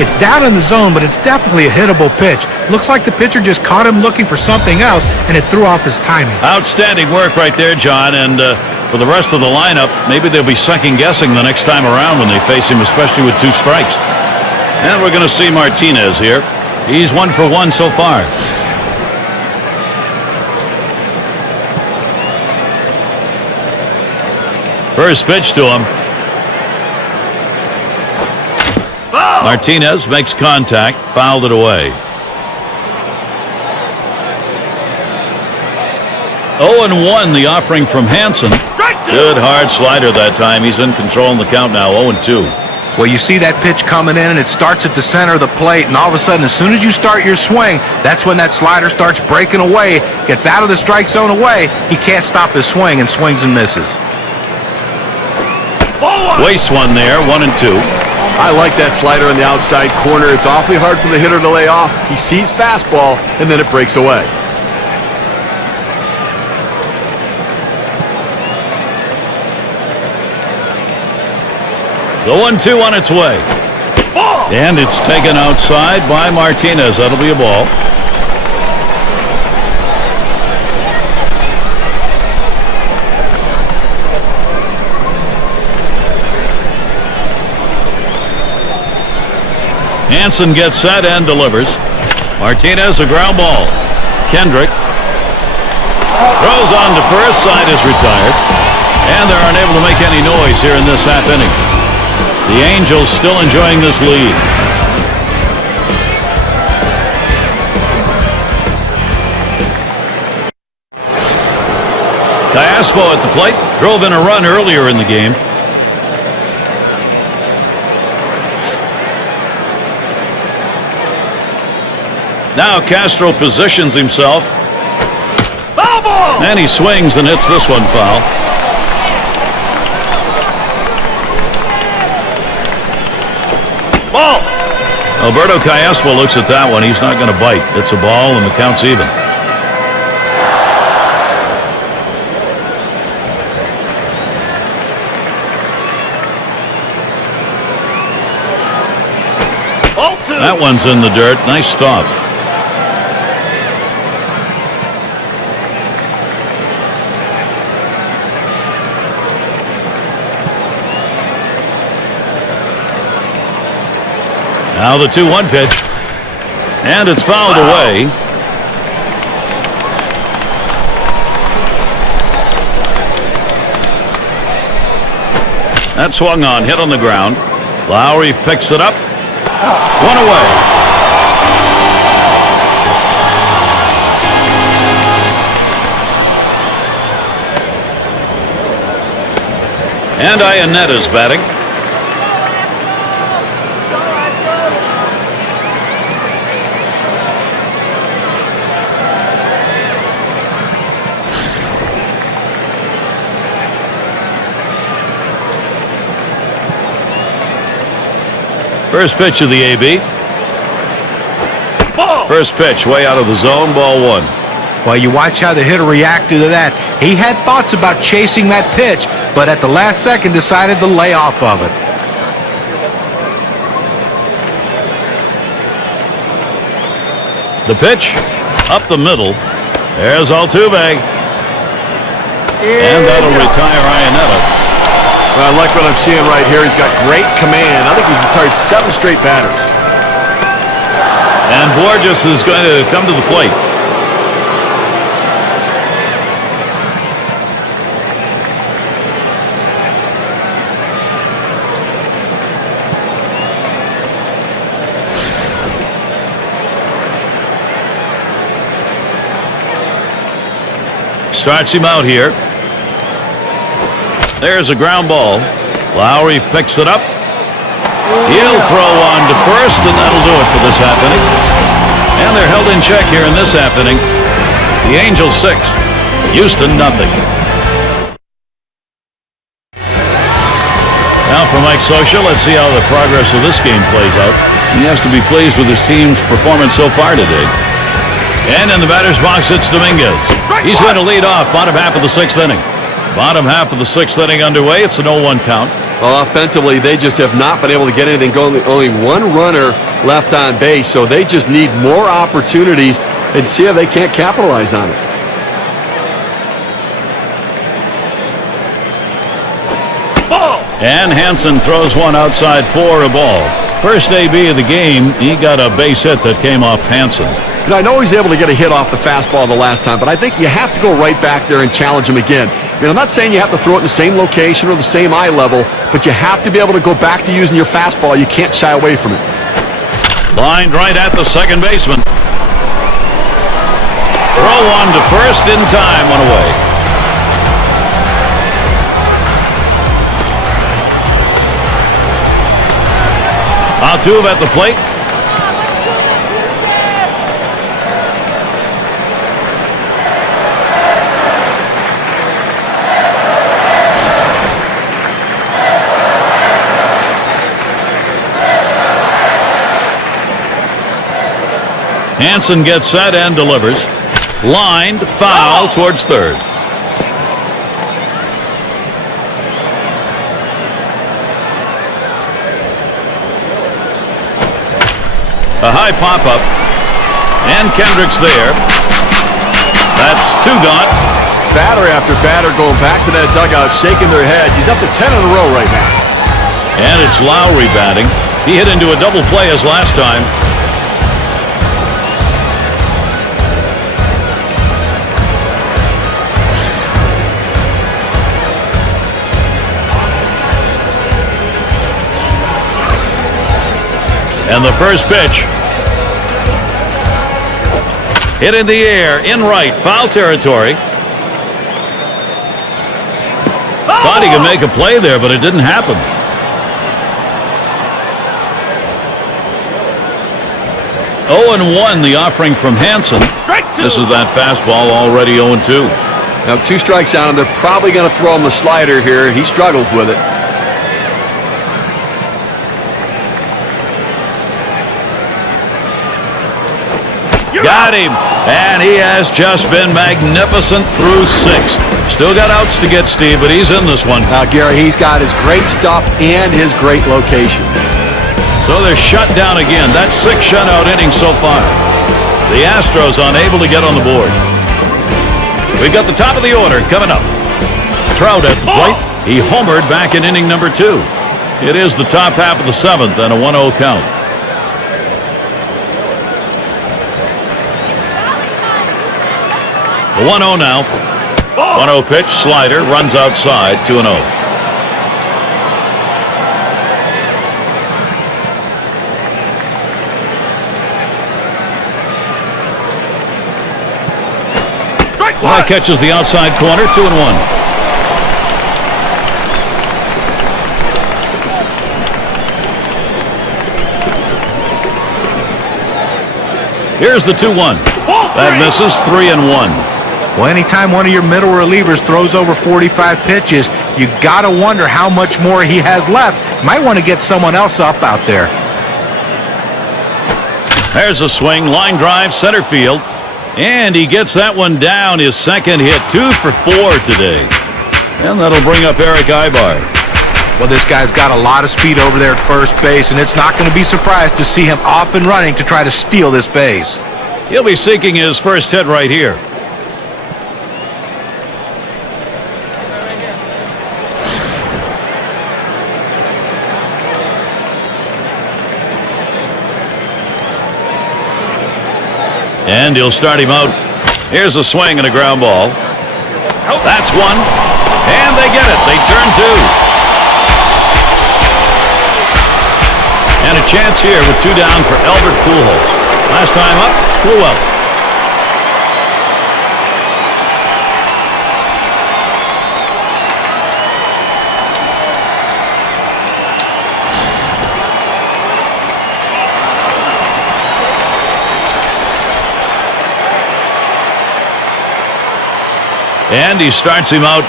It's down in the zone, but it's definitely a hittable pitch. Looks like the pitcher just caught him looking for something else, and it threw off his timing. Outstanding work right there, John, and for the rest of the lineup, maybe they'll be second-guessing the next time around when they face him, especially with 2 strikes. And we're going to see Martinez here. He's 1 for 1 so far. First pitch to him. Martinez makes contact, fouled it away. 0-1 the offering from Hansen. Good hard slider that time. He's in control in the count now, 0-2. Well, you see that pitch coming in, and it starts at the center of the plate, and all of a sudden, as soon as you start your swing, that's when that slider starts breaking away, gets out of the strike zone away. He can't stop his swing and swings and misses. Wastes one there, 1-2. I like that slider in the outside corner. It's awfully hard for the hitter to lay off. He sees fastball, and then it breaks away. The 1-2 on its way. And it's taken outside by Martinez. That'll be a ball. Hansen gets set and delivers. Martinez, a ground ball. Kendrick throws on to first. Side is retired. And they're unable to make any noise here in this half inning. The Angels still enjoying this lead. Diaspo at the plate. Drove in a run earlier in the game. Now Castro positions himself. Foul ball! And he swings and hits this one foul. Ball! Alberto Callaspo looks at that one. He's not going to bite. It's a ball, and the count's even. That one's in the dirt. Nice stop. Now the 2-1 pitch. And it's fouled away. That swung on, hit on the ground. Lowry picks it up. One away. And Ionetta's batting. First pitch of the AB. First pitch way out of the zone, ball one. Well, you watch how the hitter reacted to that. He had thoughts about chasing that pitch, but at the last second decided to lay off of it. The pitch up the middle. There's Altuve. And that'll retire Ionetta. Well, I like what I'm seeing right here. He's got great command. I think he's retired 7 straight batters. And Borges is going to come to the plate. Starts him out here. There's a ground ball. Lowry picks it up. He'll throw on to first, and that'll do it for this half inning. And they're held in check here in this half inning. The Angels 6, Houston nothing. Now for Mike Scioscia, let's see how the progress of this game plays out. He has to be pleased with his team's performance so far today. And in the batter's box, it's Dominguez. He's going to lead off bottom half of the 6th inning. Bottom half of the 6th inning underway. It's an 0-1 count. Well, offensively, they just have not been able to get anything going. Only one runner left on base, so they just need more opportunities and see if they can't capitalize on it. And Hansen throws one outside for a ball. First AB of the game, he got a base hit that came off Hansen. And I know he's able to get a hit off the fastball the last time, but I think you have to go right back there and challenge him again. I mean, I'm not saying you have to throw it in the same location or the same eye level, but you have to be able to go back to using your fastball. You can't shy away from it. Lined right at the second baseman. Throw on to first in time, one away. Altuve at the plate. Hansen gets set and delivers. Lined, foul towards third. A high pop-up. And Kendrick's there. That's 2 gone. Batter after batter going back to that dugout, shaking their heads. He's up to 10 in a row right now. And it's Lowry batting. He hit into a double play as last time. And the first pitch. Hit in the air, in right, foul territory. Thought he could make a play there, but it didn't happen. Oh, and 1 the offering from Hansen. This is that fastball already 0-2. Now 2 strikes on him. They're probably going to throw him the slider here. He struggles with it. Got him. And he has just been magnificent through 6. Still got outs to get, Steve, but he's in this one. Now, Gary, he's got his great stuff and his great location. So they're shut down again. That's 6 shutout innings so far. The Astros unable to get on the board. We've got the top of the order coming up. Trout at the plate. He homered back in inning number 2. It is the top half of the 7th and a 1-0 count. The 1-0 now. 1-0 pitch, slider, runs outside, 2-0. That catches the outside corner, 2-1. Here's the 2-1. That misses, 3-1. Well, anytime one of your middle relievers throws over 45 pitches, you got to wonder how much more he has left. Might want to get someone else up out there. There's a swing, line drive, center field. And he gets that one down, his second hit, 2 for 4 today. And that'll bring up Eric Ibar. Well, this guy's got a lot of speed over there at first base, and it's not going to be surprised to see him off and running to try to steal this base. He'll be seeking his first hit right here. And he'll start him out. Here's a swing and a ground ball. That's one. And they get it. They turn 2. And a chance here with 2 down for Albert Pujols. Last time up, flew out. And he starts him out.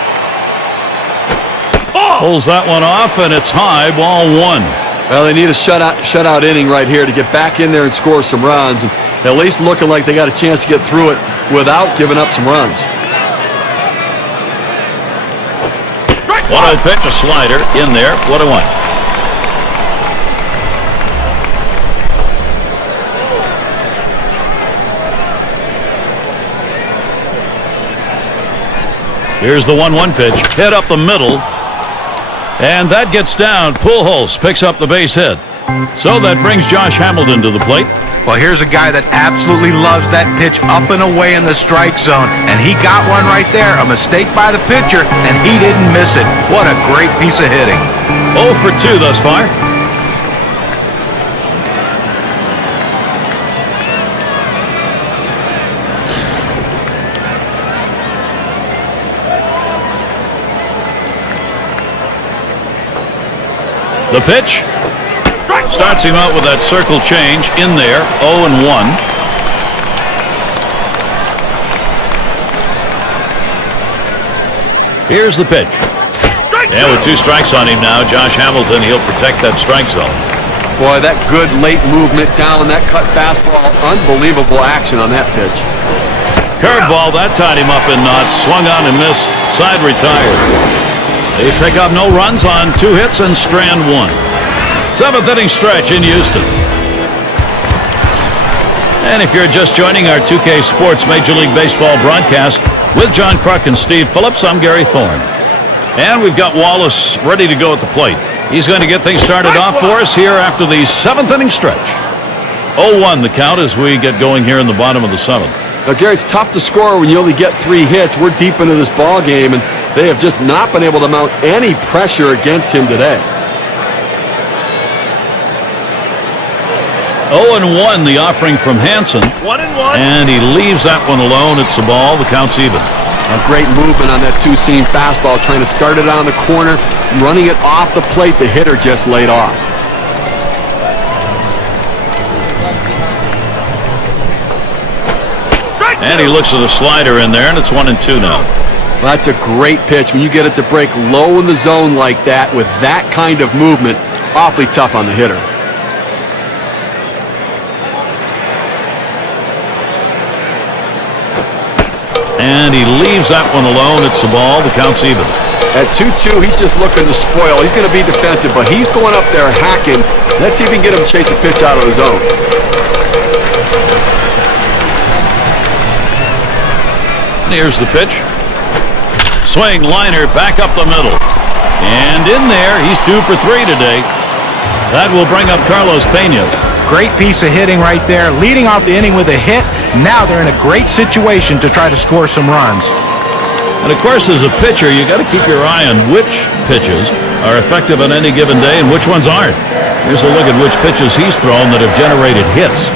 Pulls that one off, and it's high, ball 1. Well, they need a shutout inning right here to get back in there and score some runs. And at least looking like they got a chance to get through it without giving up some runs. 1-0 pitch, a slider in there, 1-1. Here's the 1-1 pitch, hit up the middle, and that gets down. Pujols picks up the base hit. So that brings Josh Hamilton to the plate. Well, here's a guy that absolutely loves that pitch up and away in the strike zone, and he got one right there. A mistake by the pitcher, and he didn't miss it. What a great piece of hitting. 0 for 2 thus far. The pitch starts him out with that circle change in there, 0-1. Here's the pitch. And with 2 strikes on him now, Josh Hamilton, he'll protect that strike zone. Boy, that good late movement down, that cut fastball, unbelievable action on that pitch. Curveball, that tied him up in knots, swung on and missed, side retired. They pick up no runs on 2 hits and strand 1. 7th inning stretch in Houston. And if you're just joining our 2K Sports Major League Baseball broadcast with John Kruk and Steve Phillips, I'm Gary Thorne. And we've got Wallace ready to go at the plate. He's going to get things started off for us here after the 7th inning stretch. 0-1 the count as we get going here in the bottom of the 7th. Now, Gary, it's tough to score when you only get 3 hits. We're deep into this ball game, and they have just not been able to mount any pressure against him today. 0-1 the offering from Hansen. 1-1. And he leaves that one alone. It's a ball. The count's even. A great movement on that 2-seam fastball, trying to start it on the corner, running it off the plate. The hitter just laid off. And he looks at a slider in there, and it's 1-2 now. Well, that's a great pitch. When you get it to break low in the zone like that with that kind of movement, awfully tough on the hitter. And he leaves that one alone. It's a ball. The count's even. At 2-2, he's just looking to spoil. He's going to be defensive, but he's going up there hacking. Let's see if we can get him to chase a pitch out of the zone. Here's the pitch. Swing, liner, back up the middle. And in there, he's 2 for 3 today. That will bring up Carlos Pena. Great piece of hitting right there, leading off the inning with a hit. Now they're in a great situation to try to score some runs. And of course, as a pitcher, you got to keep your eye on which pitches are effective on any given day and which ones aren't. Here's a look at which pitches he's thrown that have generated hits.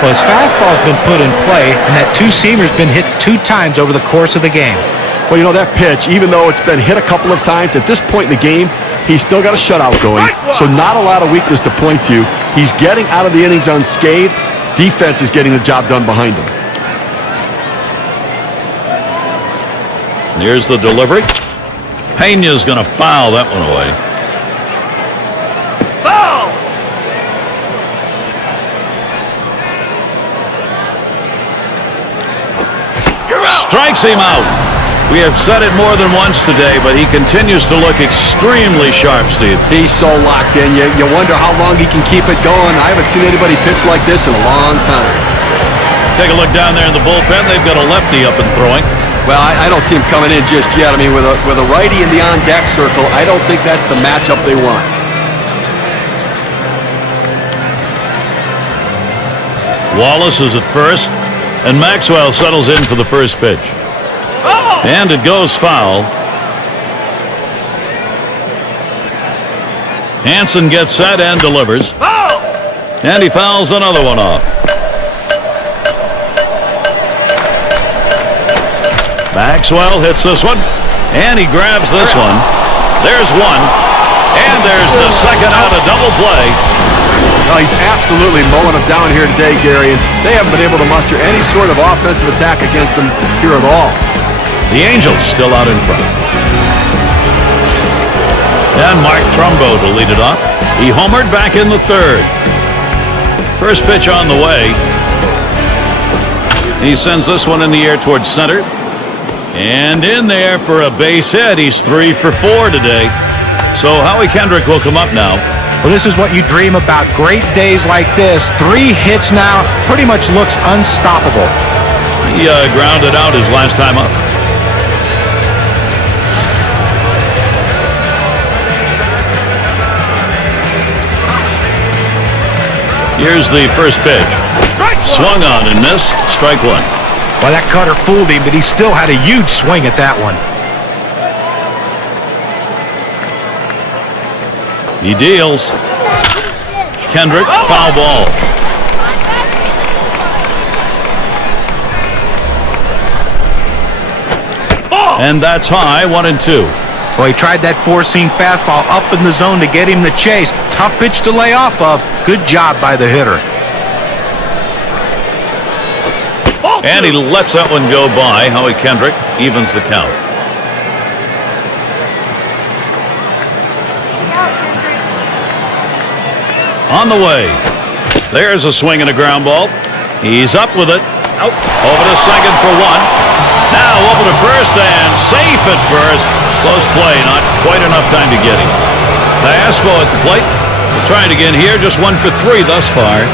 Well, his fastball's been put in play, and that two-seamer's been hit 2 times over the course of the game. Well, you know, that pitch, even though it's been hit a couple of times, at this point in the game, he's still got a shutout going. So not a lot of weakness to point to. He's getting out of the innings unscathed. Defense is getting the job done behind him. Here's the delivery. Pena's going to foul that one away. Foul! Strikes him out. We have said it more than once today, but he continues to look extremely sharp, Steve. He's so locked in. You wonder how long he can keep it going. I haven't seen anybody pitch like this in a long time. Take a look down there in the bullpen. They've got a lefty up and throwing. Well, I don't see him coming in just yet. I mean, with a righty in the on-deck circle, I don't think that's the matchup they want. Wallace is at first, and Maxwell settles in for the first pitch. And it goes foul. Hansen gets set and delivers. And he fouls another one off. Maxwell hits this one, and he grabs this one. There's one, and there's the second out of double play. Oh, he's absolutely mowing them down here today, Gary, and they haven't been able to muster any sort of offensive attack against him here at all. The Angels still out in front. And Mark Trumbo to lead it off. He homered back in the third. First pitch on the way. He sends this one in the air towards center. And in there for a base hit. He's 3 for 4 today. So Howie Kendrick will come up now. Well, this is what you dream about. Great days like this. 3 hits now. Pretty much looks unstoppable. He grounded out his last time up. Here's the first pitch. Swung on and missed. Strike 1. Well, that cutter fooled him, but he still had a huge swing at that one. He deals. Kendrick, foul ball. And that's high, 1-2. Well, he tried that four-seam fastball up in the zone to get him the chase. Tough pitch to lay off of. Good job by the hitter. And he lets that one go by. Howie Kendrick evens the count. On the way. There's a swing and a ground ball. He's up with it. Out. Over to second for 1. Now over to first and safe at first. Close play. Not quite enough time to get him. Diaspo at the plate. We'll try it again here. Just 1 for 3 thus far.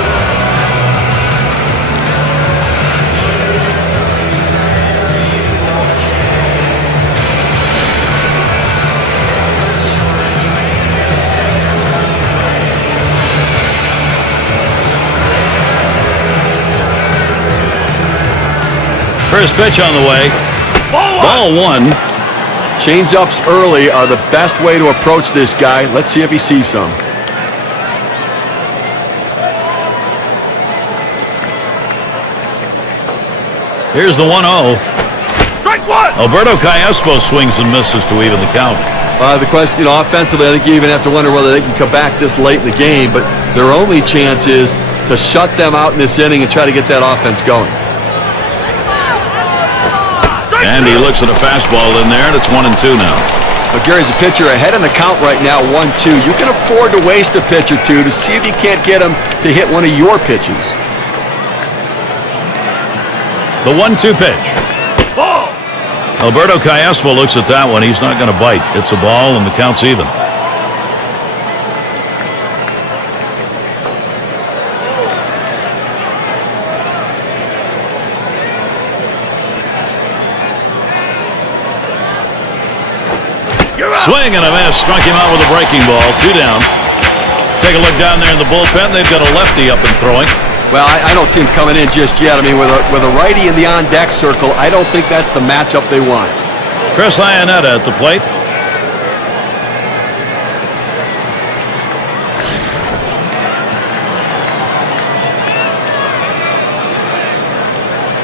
First pitch on the way. Ball 1. Change-ups early are the best way to approach this guy. Let's see if he sees some. Here's the 1-0. Strike 1. Alberto Callaspo swings and misses to even the count. The question, offensively, I think you even have to wonder whether they can come back this late in the game, but their only chance is to shut them out in this inning and try to get that offense going. And he looks at a fastball in there, and it's 1-2 now. But Gary's a pitcher ahead in the count right now, 1-2. You can afford to waste a pitch or two to see if you can't get him to hit one of your pitches. The 1-2 pitch. Alberto Callaspo looks at that one. He's not going to bite. It's a ball, and the count's even. Swing and a miss. Struck him out with a breaking ball. 2 down. Take a look down there in the bullpen. They've got a lefty up and throwing. Well, I don't see him coming in just yet. I mean, with a righty in the on-deck circle, I don't think that's the matchup they want. Chris Iannetta at the plate.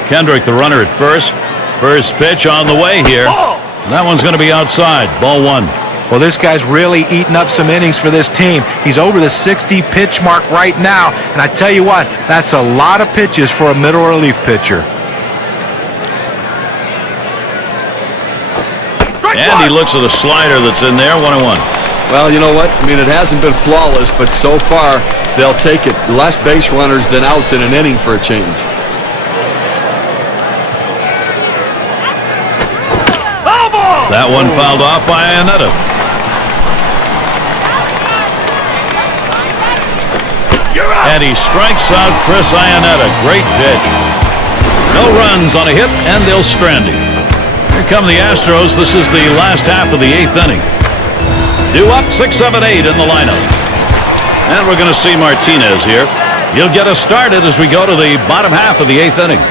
Kendrick, the runner at first. First pitch on the way here. That one's going to be outside. Ball 1. Well, this guy's really eating up some innings for this team. He's over the 60 pitch mark right now. And I tell you what, that's a lot of pitches for a middle relief pitcher. And he looks at a slider that's in there. 1-1. Well, you know what? I mean, it hasn't been flawless, but so far they'll take it. Less base runners than outs in an inning for a change. That one fouled off by Iannetta. And he strikes out Chris Iannetta. Great pitch. No runs on a hit, and they'll strand him. Here come the Astros. This is the last half of the 8th inning. Due up 6, 7, 8 in the lineup. And we're going to see Martinez here. He'll get us started as we go to the bottom half of the 8th inning.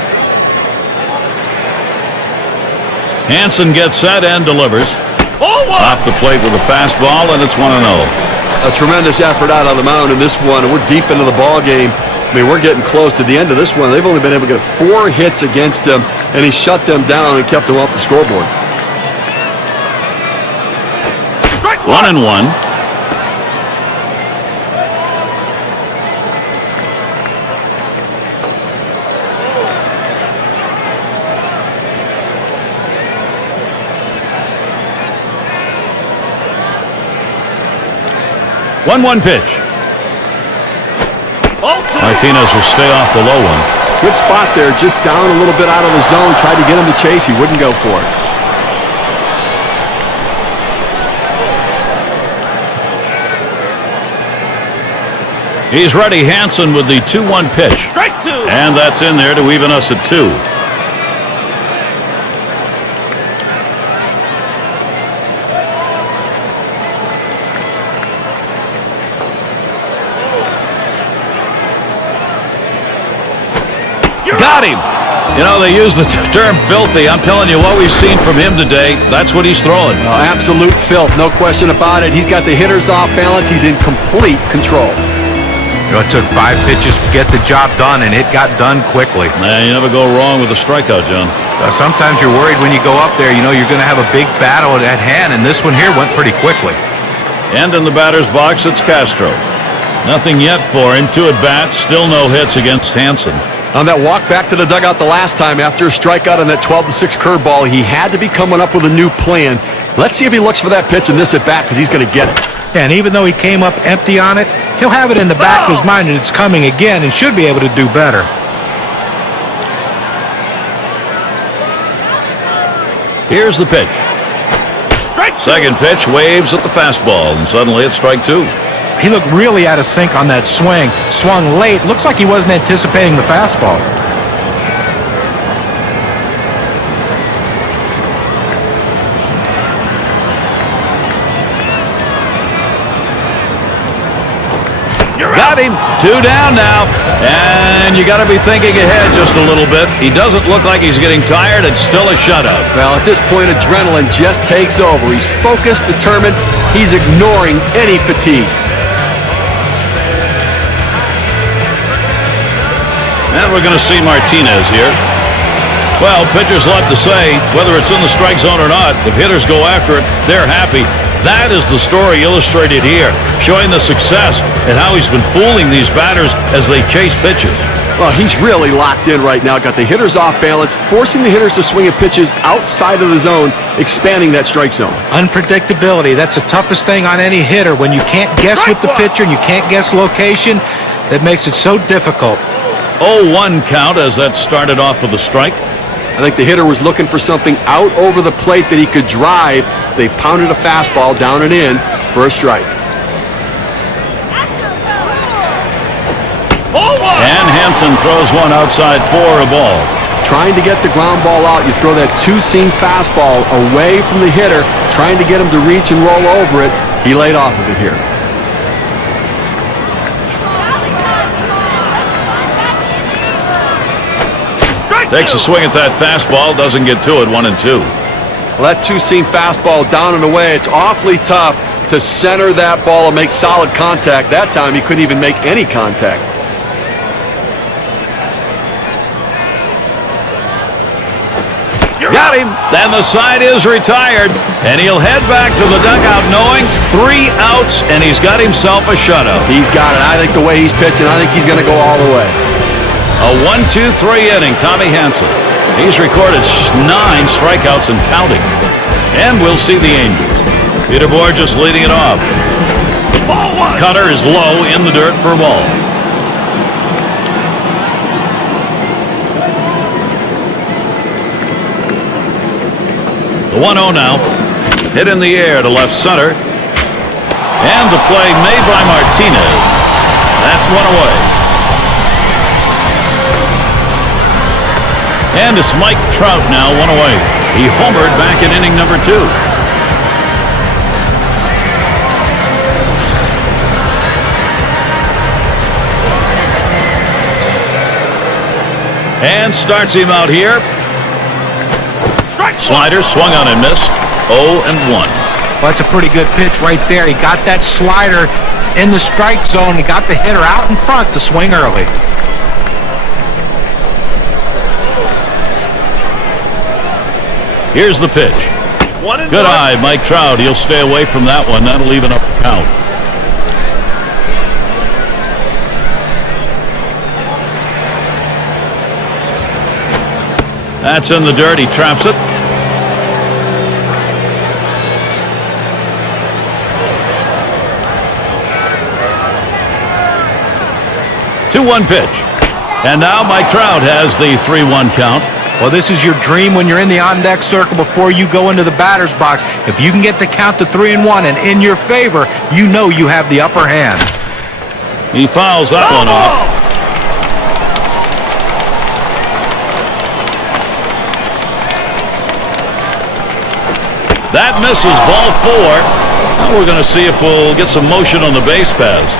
Hansen gets set and delivers. Off the plate with a fastball, and it's 1-0. A tremendous effort out on the mound in this one, and we're deep into the ball game. I mean, we're getting close to the end of this one. They've only been able to get 4 hits against him, and he shut them down and kept them off the scoreboard. 1-1. One pitch. Martinez will stay off the low one. Good spot there, just down a little bit out of the zone. Tried to get him to chase. He wouldn't go for it. He's ready. Hansen with the 2-1 pitch. Strike 2. And that's in there to even us at 2. Got him. You know, they use the term filthy. I'm telling you what we've seen from him today. That's what he's throwing. Absolute filth, no question about it. He's got the hitters off balance. He's in complete control. You know, it took 5 pitches to get the job done, and it got done quickly. Man, you never go wrong with a strikeout, John. Sometimes you're worried when you go up there. You know, you're going to have a big battle at hand, and this one here went pretty quickly. And in the batter's box, it's Castro. Nothing yet for him. 2 at-bats, still no hits against Hansen. On that walk back to the dugout the last time after a strikeout on that 12-6 curveball, he had to be coming up with a new plan. Let's see if he looks for that pitch in this at-bat, because he's going to get it. And even though he came up empty on it, he'll have it in the back of his mind that it's coming again and should be able to do better. Here's the pitch. Second pitch, waves at the fastball, and suddenly it's strike 2. He looked really out of sync on that swing. Swung late. Looks like he wasn't anticipating the fastball. Got him. 2 down now. And you got to be thinking ahead just a little bit. He doesn't look like he's getting tired. It's still a shutout. Well, at this point, adrenaline just takes over. He's focused, determined. He's ignoring any fatigue. And we're going to see Martinez here. Well, pitchers love to say, whether it's in the strike zone or not, if hitters go after it, they're happy. That is the story illustrated here, showing the success and how he's been fooling these batters as they chase pitches. Well, he's really locked in right now. Got the hitters off balance, forcing the hitters to swing at pitches outside of the zone, expanding that strike zone. Unpredictability. That's the toughest thing on any hitter. When you can't guess with the pitcher and you can't guess location, that makes it so difficult. 0-1 count as that started off with a strike. I think the hitter was looking for something out over the plate that he could drive. They pounded a fastball down and in for a strike. And Hansen throws one outside for a ball. Trying to get the ground ball out, you throw that two-seam fastball away from the hitter, trying to get him to reach and roll over it. He laid off of it here. Takes a swing at that fastball, doesn't get to it, 1-2. Well, that two-seam fastball down and away, it's awfully tough to center that ball and make solid contact. That time he couldn't even make any contact. Got him. Then the side is retired, and he'll head back to the dugout knowing 3 outs, and he's got himself a shutout. He's got it. I think the way he's pitching, I think he's going to go all the way. A 1-2-3 inning, Tommy Hansen. He's recorded 9 strikeouts and counting. And we'll see the Angels. Peter Borges leading it off. Cutter is low in the dirt for a ball. The 1-0 now. Hit in the air to left center. And the play made by Martinez. That's one away. And it's Mike Trout now, one away. He homered back in inning number 2. And starts him out here. Slider swung on and missed. 0-1. Well, that's a pretty good pitch right there. He got that slider in the strike zone. He got the hitter out in front to swing early. Here's the pitch. Good eye, Mike Trout. He'll stay away from that one. That'll even up the count. That's in the dirt. He traps it. Two-one pitch. And now Mike Trout has the 3-1 count. Well, this is your dream when you're in the on-deck circle before you go into the batter's box. If you can get the count to 3-1 and in your favor, you know you have the upper hand. He fouls that one off. That misses, ball 4. Now we're going to see if we'll get some motion on the base paths.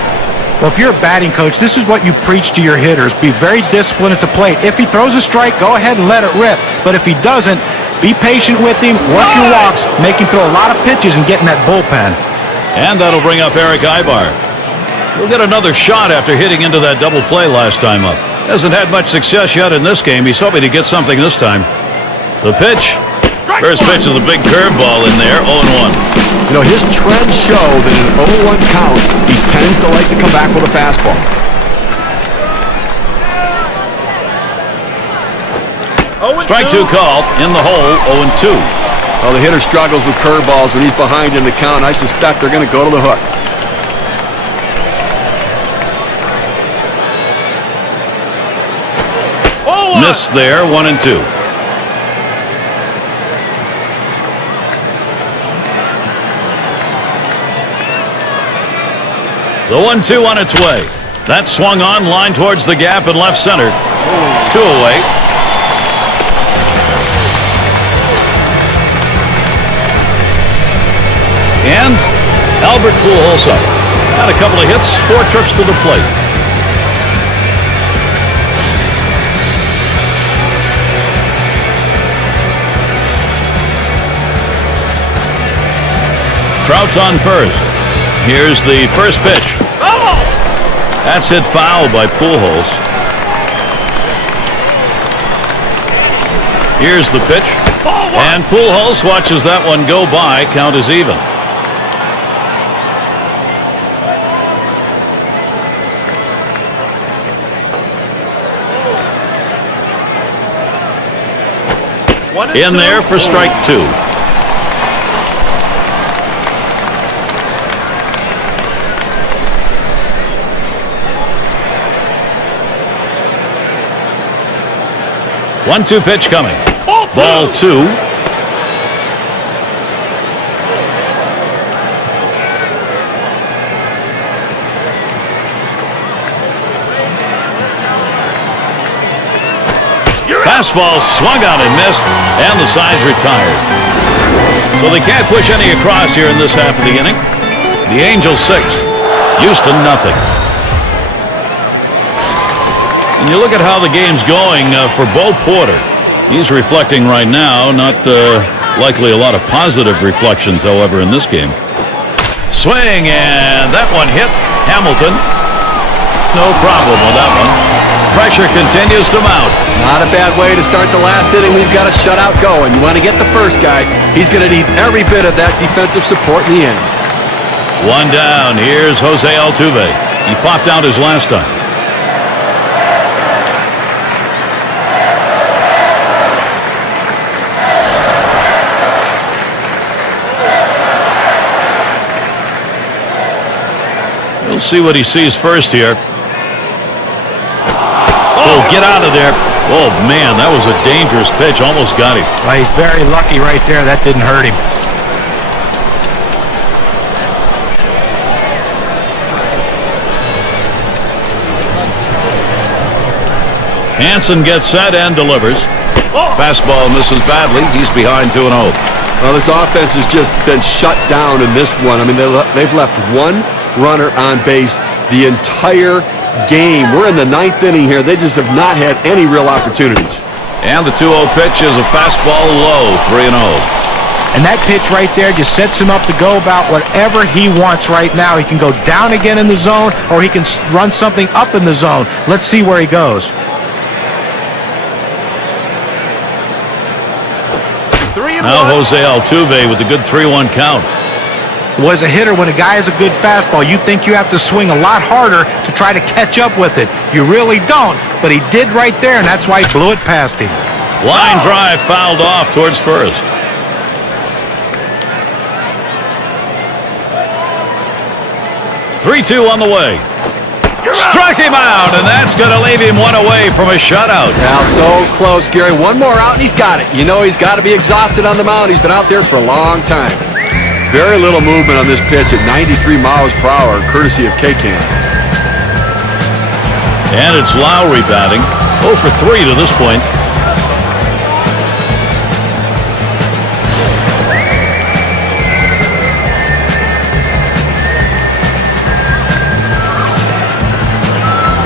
Well, if you're a batting coach, this is what you preach to your hitters. Be very disciplined at the plate. If he throws a strike, go ahead and let it rip. But if he doesn't, be patient with him, work your walks, make him throw a lot of pitches and get in that bullpen. And that'll bring up Eric Ibar. He'll get another shot after hitting into that double play last time up. Hasn't had much success yet in this game. He's hoping to get something this time. The pitch. First pitch is a big curveball in there, 0-1. You know, his trends show that in an 0-1 count, he tends to like to come back with a fastball. Strike 2 called, in the hole, 0-2. Well, the hitter struggles with curveballs when he's behind in the count. I suspect they're going to go to the hook. Missed there, 1-2. The 1-2 on its way. That swung on, line towards the gap in left center. 2 away. And Albert Pujols up. Had a couple of hits, 4 trips to the plate. Trout's on first. Here's the first pitch. That's hit foul by Pujols. Here's the pitch. And Pujols watches that one go by. Count is even. In there for strike 2. One-two pitch coming. Ball 2. Fastball swung on and missed, and the side's retired. So they can't push any across here in this half of the inning. The Angels 6, Houston nothing. And you look at how the game's going for Bo Porter. He's reflecting right now, not likely a lot of positive reflections, however, in this game. Swing, and that one hit Hamilton. No problem with that one. Pressure continues to mount. Not a bad way to start the last inning. We've got a shutout going. You want to get the first guy. He's going to need every bit of that defensive support in the end. One down. Here's Jose Altuve. He popped out his last time. We'll see what he sees first here. Oh, get out of there. Oh, man, that was a dangerous pitch. Almost got him. Well, he's very lucky right there. That didn't hurt him. Hansen gets set and delivers. Fastball misses badly. He's behind 2-0. Well, this offense has just been shut down in this one. I mean, they've left one runner on base the entire game. We're in the 9th inning here. They just have not had any real opportunities. And the 2-0 pitch is a fastball low, 3-0. And that pitch right there just sets him up to go about whatever he wants right now. He can go down again in the zone, or he can run something up in the zone. Let's see where he goes. Now Jose Altuve with a good 3-1 count. Was a hitter, when a guy has a good fastball, you think you have to swing a lot harder to try to catch up with it. You really don't, but he did right there, and that's why he blew it past him. Line drive fouled off towards first. Three-2 on the way. Struck him out, and that's going to leave him one away from a shutout. Now, so close, Gary. One more out, and he's got it. You know he's got to be exhausted on the mound. He's been out there for a long time. Very little movement on this pitch at 93 miles per hour, courtesy of K-Can. And it's Lowry batting. 0 for 3 to this point.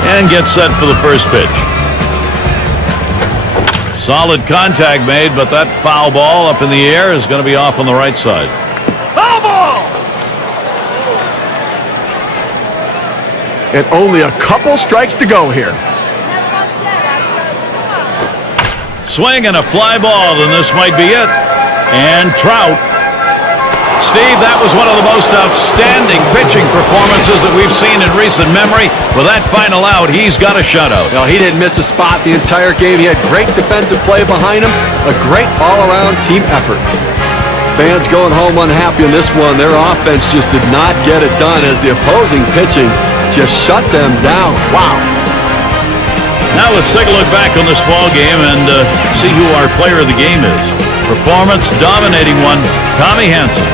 And gets set for the first pitch. Solid contact made, but that foul ball up in the air is going to be off on the right side. Foul ball! And only a couple strikes to go here. Swing and a fly ball, then this might be it. And Trout. Steve, that was one of the most outstanding pitching performances that we've seen in recent memory. With that final out, he's got a shutout. No, he didn't miss a spot the entire game. He had great defensive play behind him, a great all-around team effort. Fans going home unhappy in this one. Their offense just did not get it done as the opposing pitching just shut them down. Wow. Now let's take a look back on this ball game and see who our player of the game is. Performance dominating one, Tommy Hansen.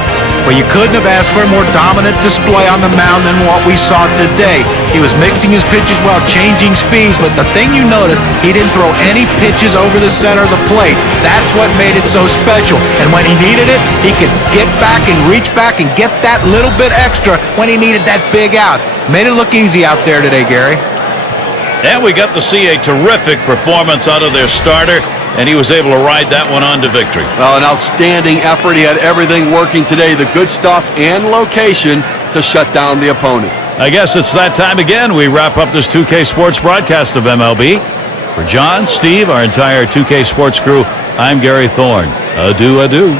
Well, you couldn't have asked for a more dominant display on the mound than what we saw today. He was mixing his pitches well, changing speeds, but the thing you noticed, he didn't throw any pitches over the center of the plate. That's what made it so special. And when he needed it, he could get back and reach back and get that little bit extra when he needed that big out. Made it look easy out there today, Gary. And we got to see a terrific performance out of their starter, and he was able to ride that one on to victory. Well, an outstanding effort. He had everything working today, the good stuff and location to shut down the opponent. I guess it's that time again. We wrap up this 2K Sports broadcast of MLB. For John, Steve, our entire 2K Sports crew, I'm Gary Thorne. Adieu, adieu.